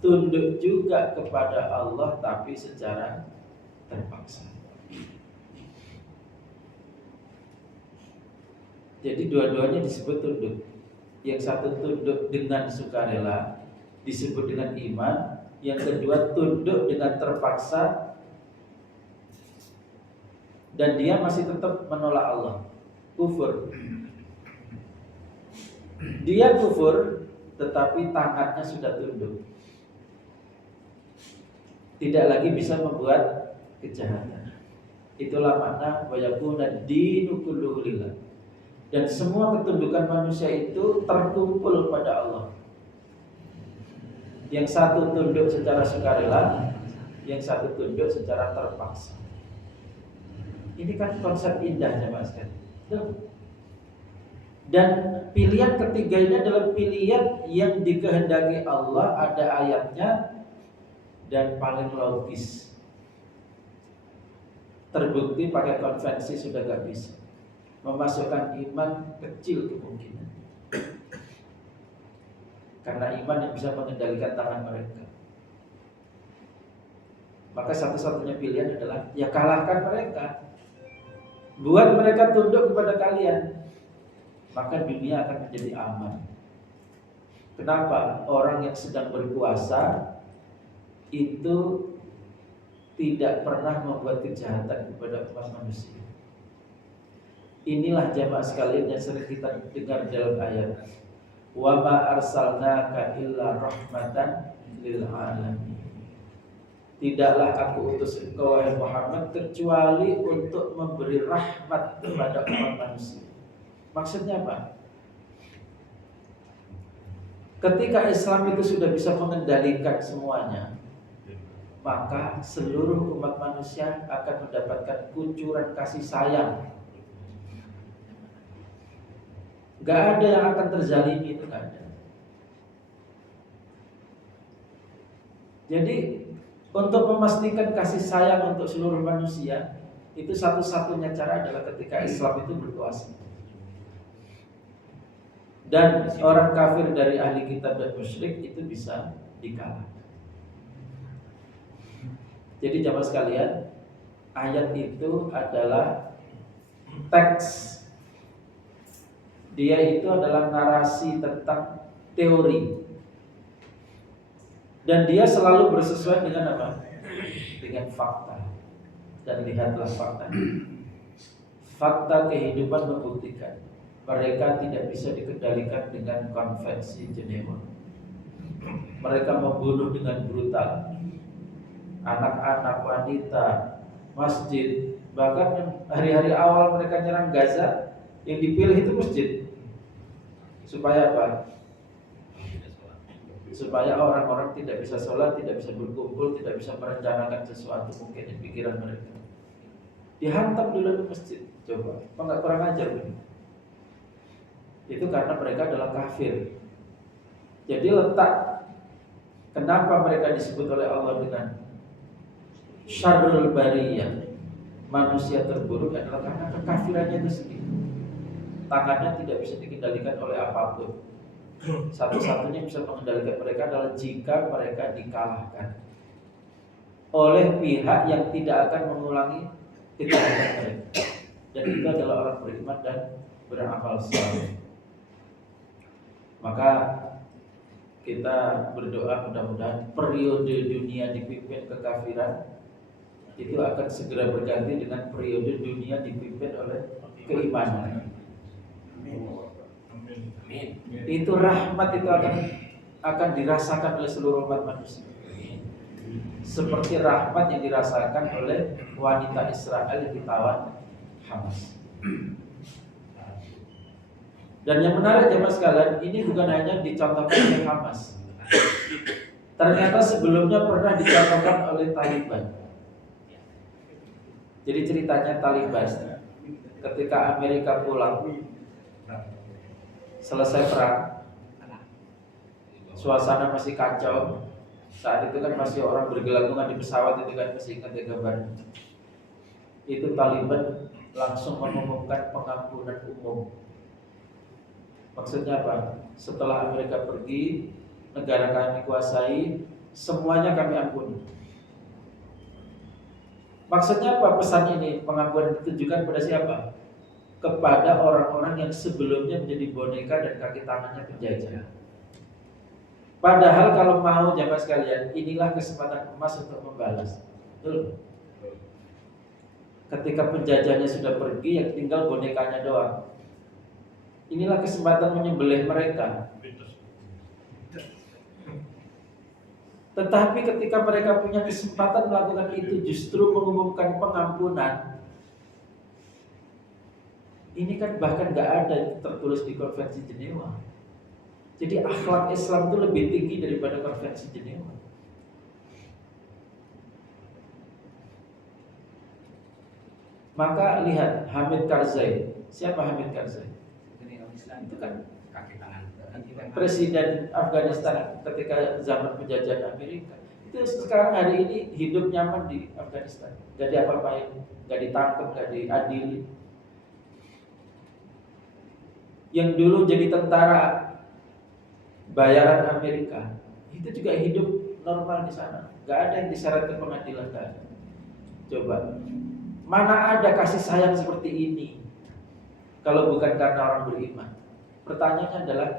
tunduk juga kepada Allah tapi secara terpaksa. Jadi dua-duanya disebut tunduk. Yang satu tunduk dengan sukarela, disebut dengan iman. Yang kedua, tunduk dengan terpaksa, dan dia masih tetap menolak Allah, kufur. Dia kufur, tetapi tangannya sudah tunduk, tidak lagi bisa membuat kejahatan. Itulah makna wa yakuna dinu kulluhu lillah. Dan semua ketundukan manusia itu terkumpul pada Allah. Yang satu tunduk secara sukarela, yang satu tunduk secara terpaksa. Ini kan konsep indahnya Mas kan. Dan pilihan ketiga ini adalah pilihan yang dikehendaki Allah, ada ayatnya dan paling logis. Terbukti pakai konvensi sudah gak bisa. Memasukkan iman kecil kemungkinan. Karena iman yang bisa mengendalikan tangan mereka. Maka satu-satunya pilihan adalah ya kalahkan mereka. Buat mereka tunduk kepada kalian. Maka dunia akan menjadi aman. Kenapa? Orang yang sedang berkuasa itu tidak pernah membuat kejahatan kepada umat manusia. Inilah jamaah sekalian yang sering kita dengar dalam ayat, wa ma arsalnaka illa rahmatan lil alamin. Tidaklah aku utus engkau wahai Muhammad kecuali untuk memberi rahmat kepada umat manusia. Maksudnya apa? Ketika Islam itu sudah bisa mengendalikan semuanya, maka seluruh umat manusia akan mendapatkan kucuran kasih sayang. Gak ada yang akan terzalimi, itu gak ada. Jadi untuk memastikan kasih sayang untuk seluruh manusia, itu satu-satunya cara adalah ketika Islam itu berkuasa. Dan orang kafir dari ahli kitab dan musyrik itu bisa dikalahkan. Jadi jamaah sekalian, ayat itu adalah teks. Dia itu adalah narasi tentang teori. Dan dia selalu bersesuaian dengan apa? Dengan fakta. Dan lihatlah fakta. Fakta kehidupan membuktikan mereka tidak bisa dikendalikan dengan konvensi Jenewa. Mereka membunuh dengan brutal. Anak-anak, wanita, masjid. Bahkan hari-hari awal mereka nyerang Gaza, yang dipilih itu masjid. Supaya apa? Supaya orang-orang tidak bisa sholat, tidak bisa berkumpul, tidak bisa merencanakan sesuatu mungkin di pikiran mereka. Dihantam dulu di masjid. Coba, apa nggak kurang ajar? Itu karena mereka adalah kafir. Jadi letak kenapa mereka disebut oleh Allah dengan syarrul bariyah, manusia terburuk, adalah karena kekafirannya itu sendiri. Tangannya tidak bisa dikendalikan oleh apapun. Satu-satunya yang bisa mengendalikan mereka adalah jika mereka dikalahkan oleh pihak yang tidak akan mengulangi kejahatan mereka. Dan itu adalah orang beriman dan beramal saleh. Maka kita berdoa mudah-mudahan periode dunia dipimpin kekafiran itu akan segera berganti dengan periode dunia dipimpin oleh keimanan. Amin. Itu rahmat itu akan dirasakan oleh seluruh umat manusia. Seperti rahmat yang dirasakan oleh wanita Israel yang ditawan Hamas. Dan yang menarik jemaah sekalian, ini bukan hanya dicontohkan oleh Hamas. Ternyata sebelumnya pernah dicontohkan oleh Taliban. Jadi ceritanya Taliban ketika Amerika pulang selesai perang, suasana masih kacau. Saat itu kan masih orang bergelantungan di pesawat, itu kan masih ingat ya gambar. Itu Taliban langsung mengumumkan pengampunan umum. Maksudnya apa? Setelah Amerika pergi, negara kami kuasai, semuanya kami ampuni. Maksudnya apa pesan ini? Pengampunan ditujukan pada siapa? Kepada orang-orang yang sebelumnya menjadi boneka dan kaki tangannya penjajah. Padahal kalau mau jamaah sekalian, inilah kesempatan emas untuk membalas. Betul? Ketika penjajahnya sudah pergi, yang tinggal bonekanya doang. Inilah kesempatan menyembelih mereka. Tetapi ketika mereka punya kesempatan melakukan itu, justru mengumumkan pengampunan. Ini kan bahkan gak ada tertulis di Konvensi Jenewa. Jadi akhlak Islam itu lebih tinggi daripada Konvensi Jenewa. Maka lihat Hamid Karzai. Siapa Hamid Karzai? Itu kan kaki tangan. Presiden Afghanistan ketika zaman penjajahan Amerika. Itu sekarang hari ini hidup nyaman di Afghanistan. Gak diapa-apain, gak ditangkap, gak diadili. Yang dulu jadi tentara bayaran Amerika, itu juga hidup normal di sana. Gak ada yang diseret ke pengadilan, gak ada. Coba, mana ada kasih sayang seperti ini kalau bukan karena orang beriman? Pertanyaannya adalah,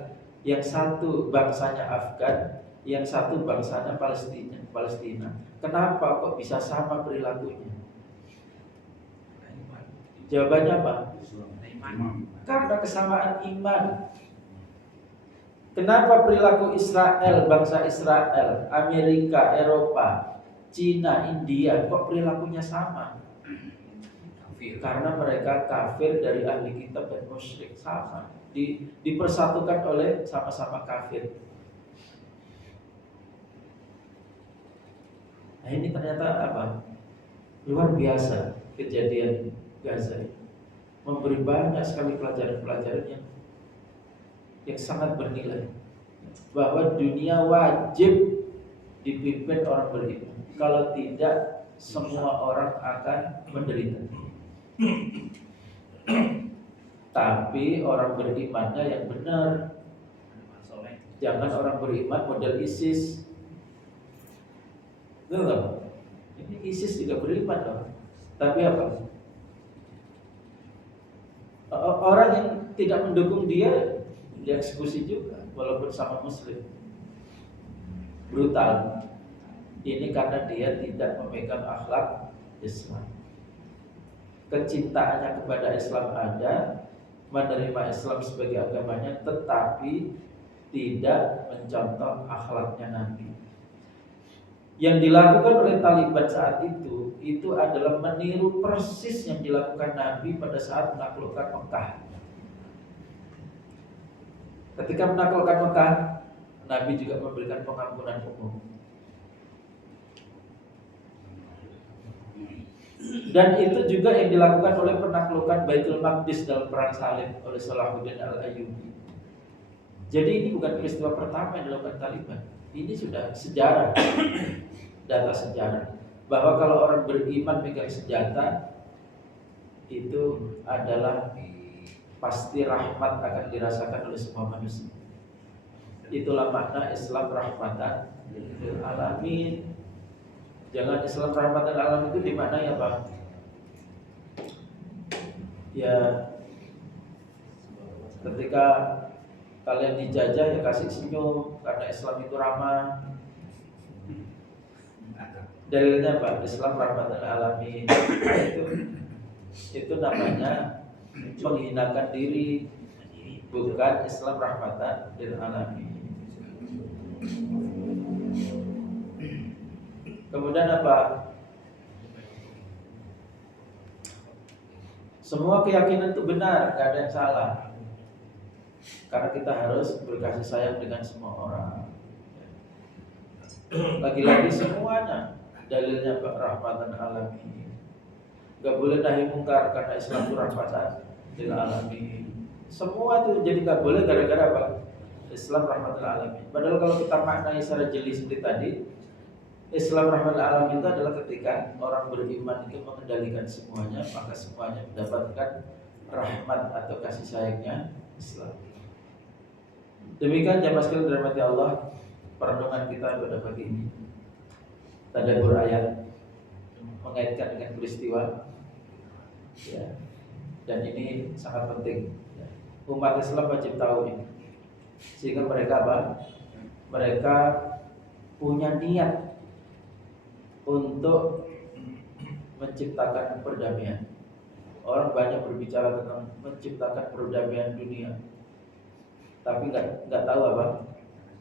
yang satu bangsanya Afgan, yang satu bangsanya Palestina. Kenapa kok bisa sama perilakunya? Jawabannya apa? Karena kesamaan iman. Kenapa perilaku Israel, bangsa Israel, Amerika, Eropa, Cina, India, kok perilakunya sama? Karena mereka kafir dari ahli kitab dan musyrik, sama. Dipersatukan oleh sama-sama kafir. Nah ini ternyata apa? Luar biasa kejadian Gaza ini. Memberi banyak sekali pelajaran-pelajaran yang sangat bernilai. Bahwa dunia wajib dipimpin orang beriman. Kalau tidak, semua orang akan menderita. Tapi orang berimannya yang benar. Jangan orang beriman model ISIS. Betul nggak? Ini ISIS juga beriman loh. Tapi apa? Orang yang tidak mendukung dia dieksekusi juga, walaupun sama Muslim. Brutal. Ini karena dia tidak memegang akhlak Islam. Kecintaannya kepada Islam ada, menerima Islam sebagai agamanya, tetapi tidak mencontoh akhlaknya Nabi. Yang dilakukan oleh Taliban saat itu adalah meniru persis yang dilakukan Nabi pada saat menaklukkan Mekah. Ketika menaklukkan Mekah, Nabi juga memberikan pengampunan umum. Dan itu juga yang dilakukan oleh penaklukan Baitul Maqdis dalam perang salib oleh Salahuddin Al-Ayyubi. Jadi ini bukan peristiwa pertama yang dilakukan Taliban. Ini sudah sejarah, data sejarah, bahwa kalau orang beriman pegang senjata itu adalah pasti rahmat akan dirasakan oleh semua manusia. Itulah makna Islam rahmatan lil alamin. Jangan Islam rahmatan lil alamin itu dimaknai apa? Ya, ketika kalian dijajah ya kasih senyum karena Islam itu ramah. Dalilnya apa? Islam rahmatan lil alamin. Itu namanya menghinakan diri, bukan Islam rahmatan lil alamin. Kemudian apa? Semua keyakinan itu benar, gak ada yang salah. Karena kita harus berkasih sayang dengan semua orang. Lagi-lagi semuanya dalilnya rahmatan alamin. Gak boleh nahi mungkar karena Islam itu rahmatan lil alamin. Semua itu jadi gak boleh gara-gara apa? Islam rahmatan alamin. Padahal kalau kita maknai secara jeli seperti tadi, Islam rahmatan alamin itu adalah ketika orang beriman itu mengendalikan semuanya, maka semuanya mendapatkan rahmat atau kasih sayangnya Islam. Demikian jamaah sekalian dirahmati Allah, perenungan kita pada pagi ini. Tadabbur ayat mengaitkan dengan peristiwa, ya. Dan ini sangat penting. Ya. Umat Islam wajib tahu ini, sehingga mereka apa? mereka punya niat untuk menciptakan perdamaian. Orang banyak berbicara tentang menciptakan perdamaian dunia, tapi nggak tahu apa,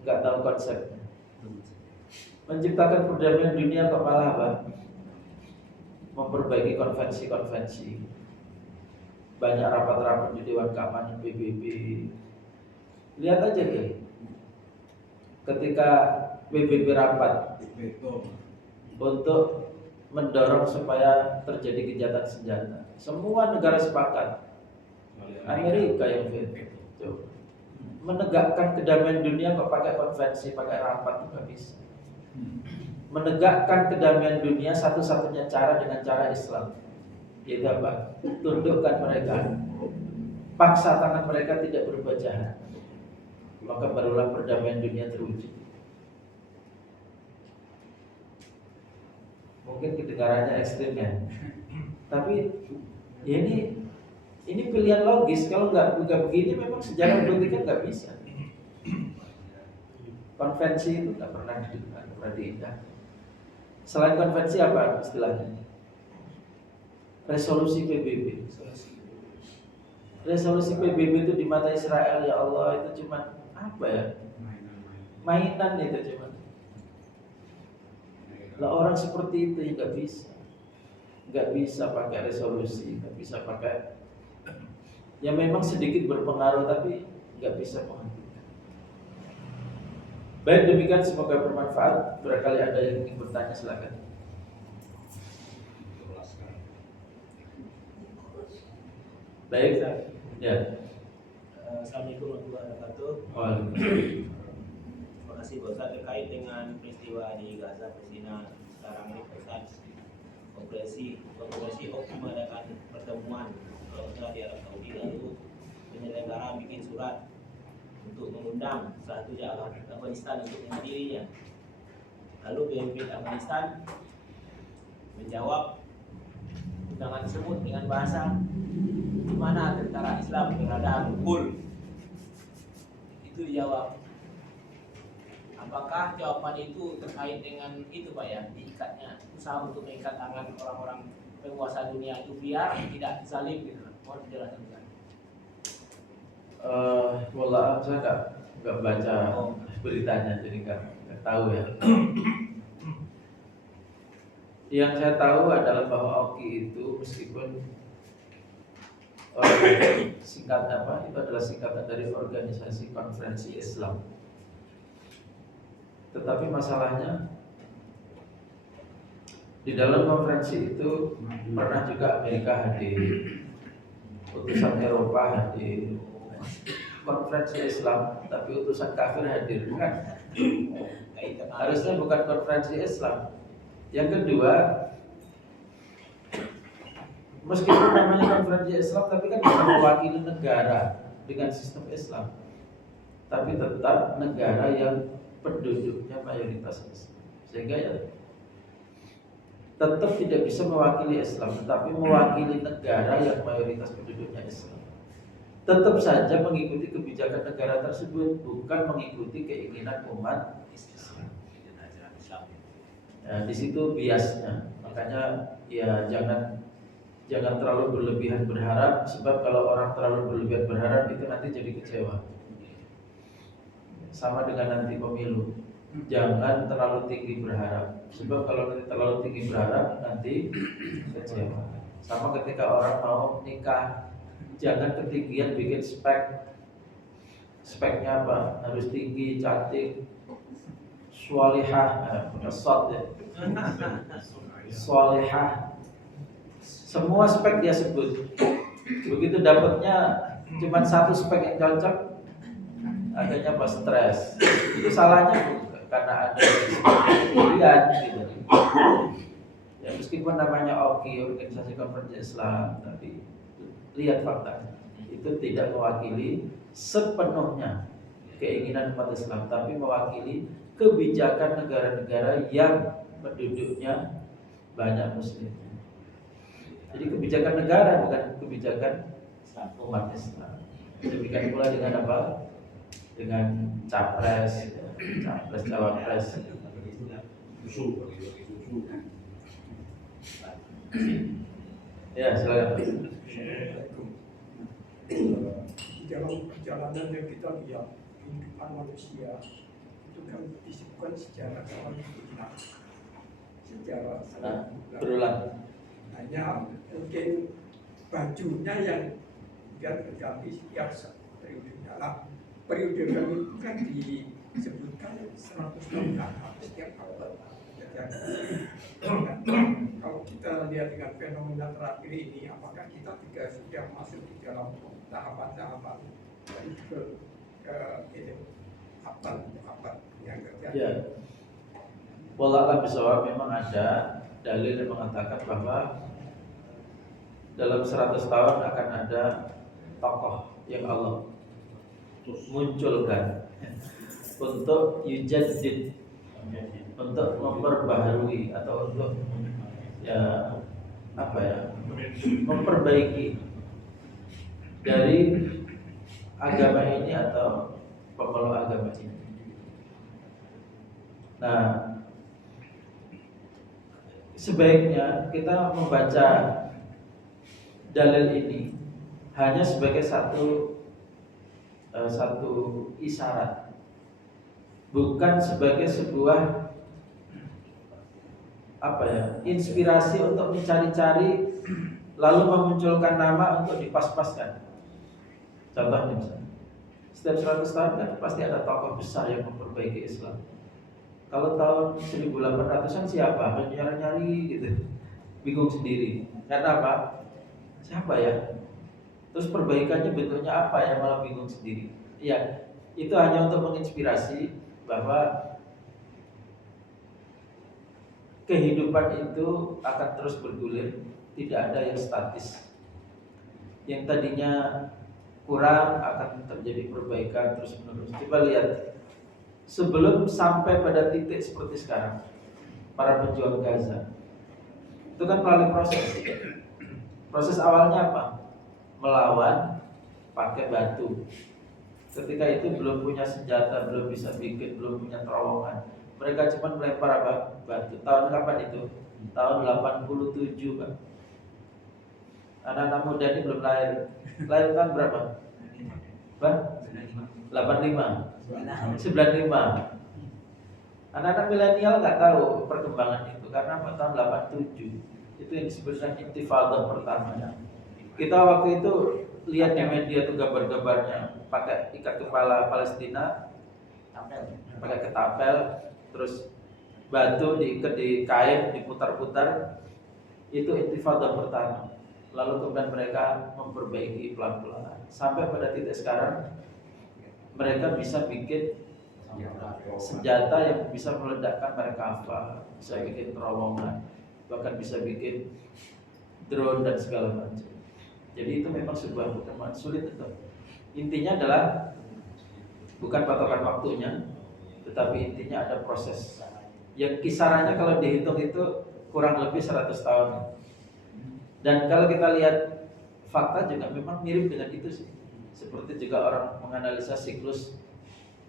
nggak tahu konsepnya. Menciptakan perdamaian dunia kok malah apa? Memperbaiki konvensi-konvensi. Banyak rapat-rapat di Dewan Keamanan PBB. Lihat aja deh, ketika PBB rapat untuk mendorong supaya terjadi gencatan senjata, semua negara sepakat. Amerika yang veto. Menegakkan kedamaian dunia kok pakai konvensi, pakai rapat, nggak bisa. Menegakkan kedamaian dunia satu-satunya cara dengan cara Islam, yaitu apa? Tundukkan mereka, paksa tangan mereka tidak berbuat jahat, maka barulah perdamaian dunia terwujud. Mungkin kedengarannya ekstrim ya, tapi ya ini pilihan logis. Kalau nggak begini, memang sejarah politik nggak bisa. Konvensi itu nggak pernah diindah. Selain konvensi apa istilahnya? Resolusi PBB. Resolusi PBB itu di mata Israel, ya Allah, itu cuma apa ya? Mainan itu cuma. Lah orang seperti itu ya nggak bisa pakai resolusi, nggak bisa pakai. Ya memang sedikit berpengaruh, tapi nggak bisa menghentikan. Baik, demikian, semoga bermanfaat. Barangkali ada yang ingin bertanya, silakan. Baik, ya. Assalamualaikum warahmatullahi wabarakatuh. Waalaikumsalam. Terima kasih Pak Ustaz, terkait dengan peristiwa di Gaza, Palestina sekarang ini Pak Ustaz, konferensi mengadakan pertemuan kalau sudah di Arab Saudi, lalu penyelenggara bikin surat untuk mengundang salah satu Afghanistan untuk menghadirinya. Lalu BNP Afghanistan menjawab undangan tersebut dengan bahasa di mana tentara Islam berada pukul. Itu dijawab. Apakah jawaban itu terkait dengan itu Pak ya, diikatnya usaha untuk mengikat tangan orang-orang penguasa dunia itu biar tidak zalim gitu? Mohon penjelasan Pak. Wallah, saya nggak baca beritanya, jadi nggak tahu ya. Yang saya tahu adalah bahwa OKI itu meskipun singkat apa, itu adalah singkatan dari Organisasi Konferensi Islam. Tetapi masalahnya di dalam konferensi itu pernah juga Amerika hadir, utusan Eropa hadir, konferensi Islam, tapi utusan kafir hadir, bukan? Harusnya bukan konferensi Islam. Yang kedua, meskipun namanya konferensi Islam, tapi kan bukan mewakili negara dengan sistem Islam, tapi tetap negara yang penduduknya mayoritas Islam, sehingga ya tetap tidak bisa mewakili Islam, tetapi mewakili negara yang mayoritas penduduknya Islam. Tetap saja mengikuti kebijakan negara tersebut, bukan mengikuti keinginan umat Islam. Ya, di situ biasnya, makanya ya jangan terlalu berlebihan berharap, sebab kalau orang terlalu berlebihan berharap itu nanti jadi kecewa. Sama dengan nanti pemilu, jangan terlalu tinggi berharap, sebab kalau nanti terlalu tinggi berharap nanti kecewa. Sama ketika orang mau nikah, jangan ketinggian bikin speknya apa, harus tinggi, cantik, sholihah, shot ya, sholihah, semua spek dia sebut. Begitu dapatnya cuma satu spek yang cocok, akhirnya pas stres. Itu salahnya bukan karena ada pilihan gitu. Ya meskipun namanya OKI, Organisasi Konferensi Islam, tapi lihat faktanya, itu tidak mewakili sepenuhnya keinginan umat Islam, tapi mewakili kebijakan negara-negara yang penduduknya banyak Muslim. Jadi kebijakan negara bukan kebijakan umat Islam. Demikian pula dengan apa? Dengan capres, capres cawapres. Susu, bagi-bagi susu. Ya, silakan. Di dalam perjalanan yang kita lihat kehidupan manusia itu kan disebutkan sejarah kawan kita, sejarah Nah, berulang. hanya mungkin bajunya yang biar berganti setiap periodenya lah. Periode kami itu kan disebutkan 100 tahun setiap abad. Nah, kalau kita lihat dengan fenomena terakhir ini, apakah kita juga sudah masuk di dalam tahapan-tahapan ke ini abad yang terjadi? Ya. Wallah bisawab, memang ada dalil yang mengatakan bahwa dalam 100 tahun akan ada tokoh yang Allah munculkan untuk yujaddid, untuk memperbaharui atau untuk memperbaiki dari agama ini atau pemeluk agama ini. Nah, sebaiknya kita membaca dalil ini hanya sebagai satu isyarat, bukan sebagai sebuah inspirasi untuk mencari-cari lalu memunculkan nama untuk dipas-paskan. Contohnya misalnya, setiap 100 tahun kan pasti ada tokoh besar yang memperbaiki Islam. Kalau tahun 1800-an siapa? Nyari-nyari gitu, bingung sendiri. Karena apa? Siapa ya? Terus perbaikannya bentuknya apa ya? Malah bingung sendiri. Ya, itu hanya untuk menginspirasi bahwa kehidupan itu akan terus bergulir, tidak ada yang statis. Yang tadinya kurang akan terjadi perbaikan terus menerus. Coba lihat, sebelum sampai pada titik seperti sekarang, para pejuang Gaza itu kan melalui proses. Proses awalnya apa? Melawan pakai batu. Ketika itu belum punya senjata, belum bisa bikin, belum punya terowongan. Mereka cuma melempar batu. Tahun kapan itu? Tahun 87, Pak. Anak-anak muda ini belum lahir. Lahir tahun berapa? Pak? 85. 95. Anak-anak milenial nggak tahu perkembangan itu karena tahun 87 itu yang disebutkan intifadah pertama. Kita waktu itu lihat di media tuh gambar-gambarnya pakai ikat kepala Palestina, pakai ketapel, terus batu diikat di kain, diputar-putar. Itu intifadah pertama. Lalu kemudian mereka memperbaiki pelan-pelan sampai pada titik sekarang mereka bisa bikin senjata yang bisa meledakkan mereka bisa bikin terowongan, bahkan bisa bikin drone dan segala macam. Jadi itu memang sebuah perkembangan sulit itu. Intinya adalah bukan patokan waktunya, tetapi intinya ada proses. Yang kisarannya kalau dihitung itu kurang lebih 100 tahun. Dan kalau kita lihat fakta juga memang mirip dengan itu sih. Seperti juga orang menganalisa siklus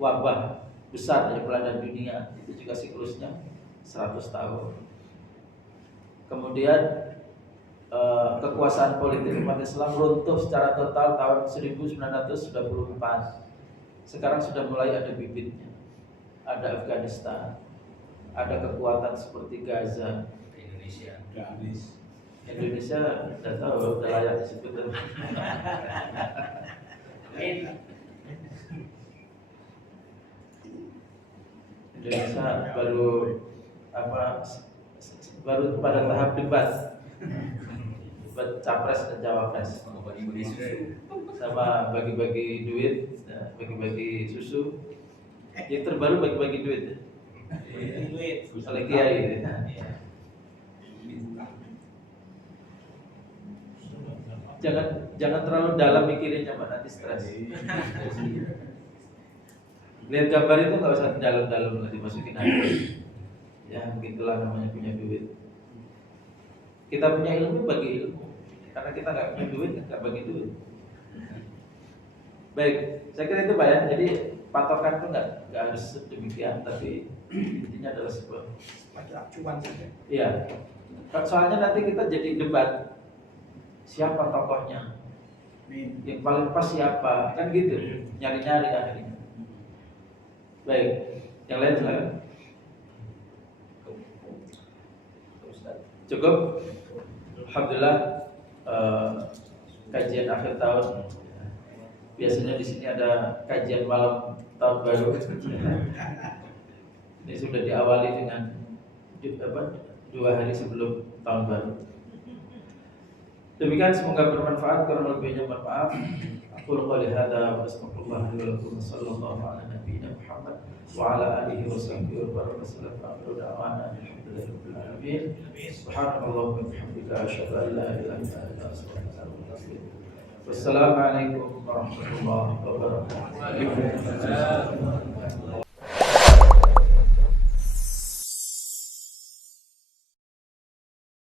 wabah besar yang melanda dunia, itu juga siklusnya 100 tahun. Kemudian kekuasaan politik umat Islam runtuh secara total tahun 1994. Sekarang sudah mulai ada bibitnya. Ada Afghanistan, ada kekuatan seperti Gaza. Indonesia tidak tahu, udah layak disebut. Indonesia baru pada tahap debat capres dan cawapres, sama bagi-bagi duit, bagi-bagi susu. Yang terbaru bagi-bagi duit, oleh kiai. Jangan terlalu dalam mikirinnya, Pak, nanti stres. Lihat gambar itu nggak usah dalam-dalam, dimasukin aja. Ya begitulah namanya punya duit. Kita punya ilmu, bagi ilmu. Karena kita nggak punya duit, nggak bagi duit. Baik, saya kira itu Pak ya. Jadi patokan itu nggak harus demikian, tapi intinya adalah sebuah. Pakai acuan saja. Iya. Soalnya nanti kita jadi debat siapa tokohnya, yang paling pas siapa, kan gitu, nyari-nyari akhirnya. Baik, yang lain silakan. Cukup. Alhamdulillah, kajian akhir tahun. Biasanya di sini ada kajian malam tahun baru. Ini sudah diawali dengan 2 hari sebelum tahun baru. Demikian, semoga bermanfaat. Kurang lebihnya mohon maaf. Aku qouli hadza wa astaghfirullah li wa lakum. Sallallahu ala nabiyyina Muhammad wa ala alihi wa sahbihi wa baraka sallam. Akhiru da'wana alhamdulillahirabbil alamin. Subhanallah wa bihamdika asyhadu an la ilaha illa anta astaghfiruka wa atubu ilaik. Wassalamualaikum warahmatullahi wabarakatuh.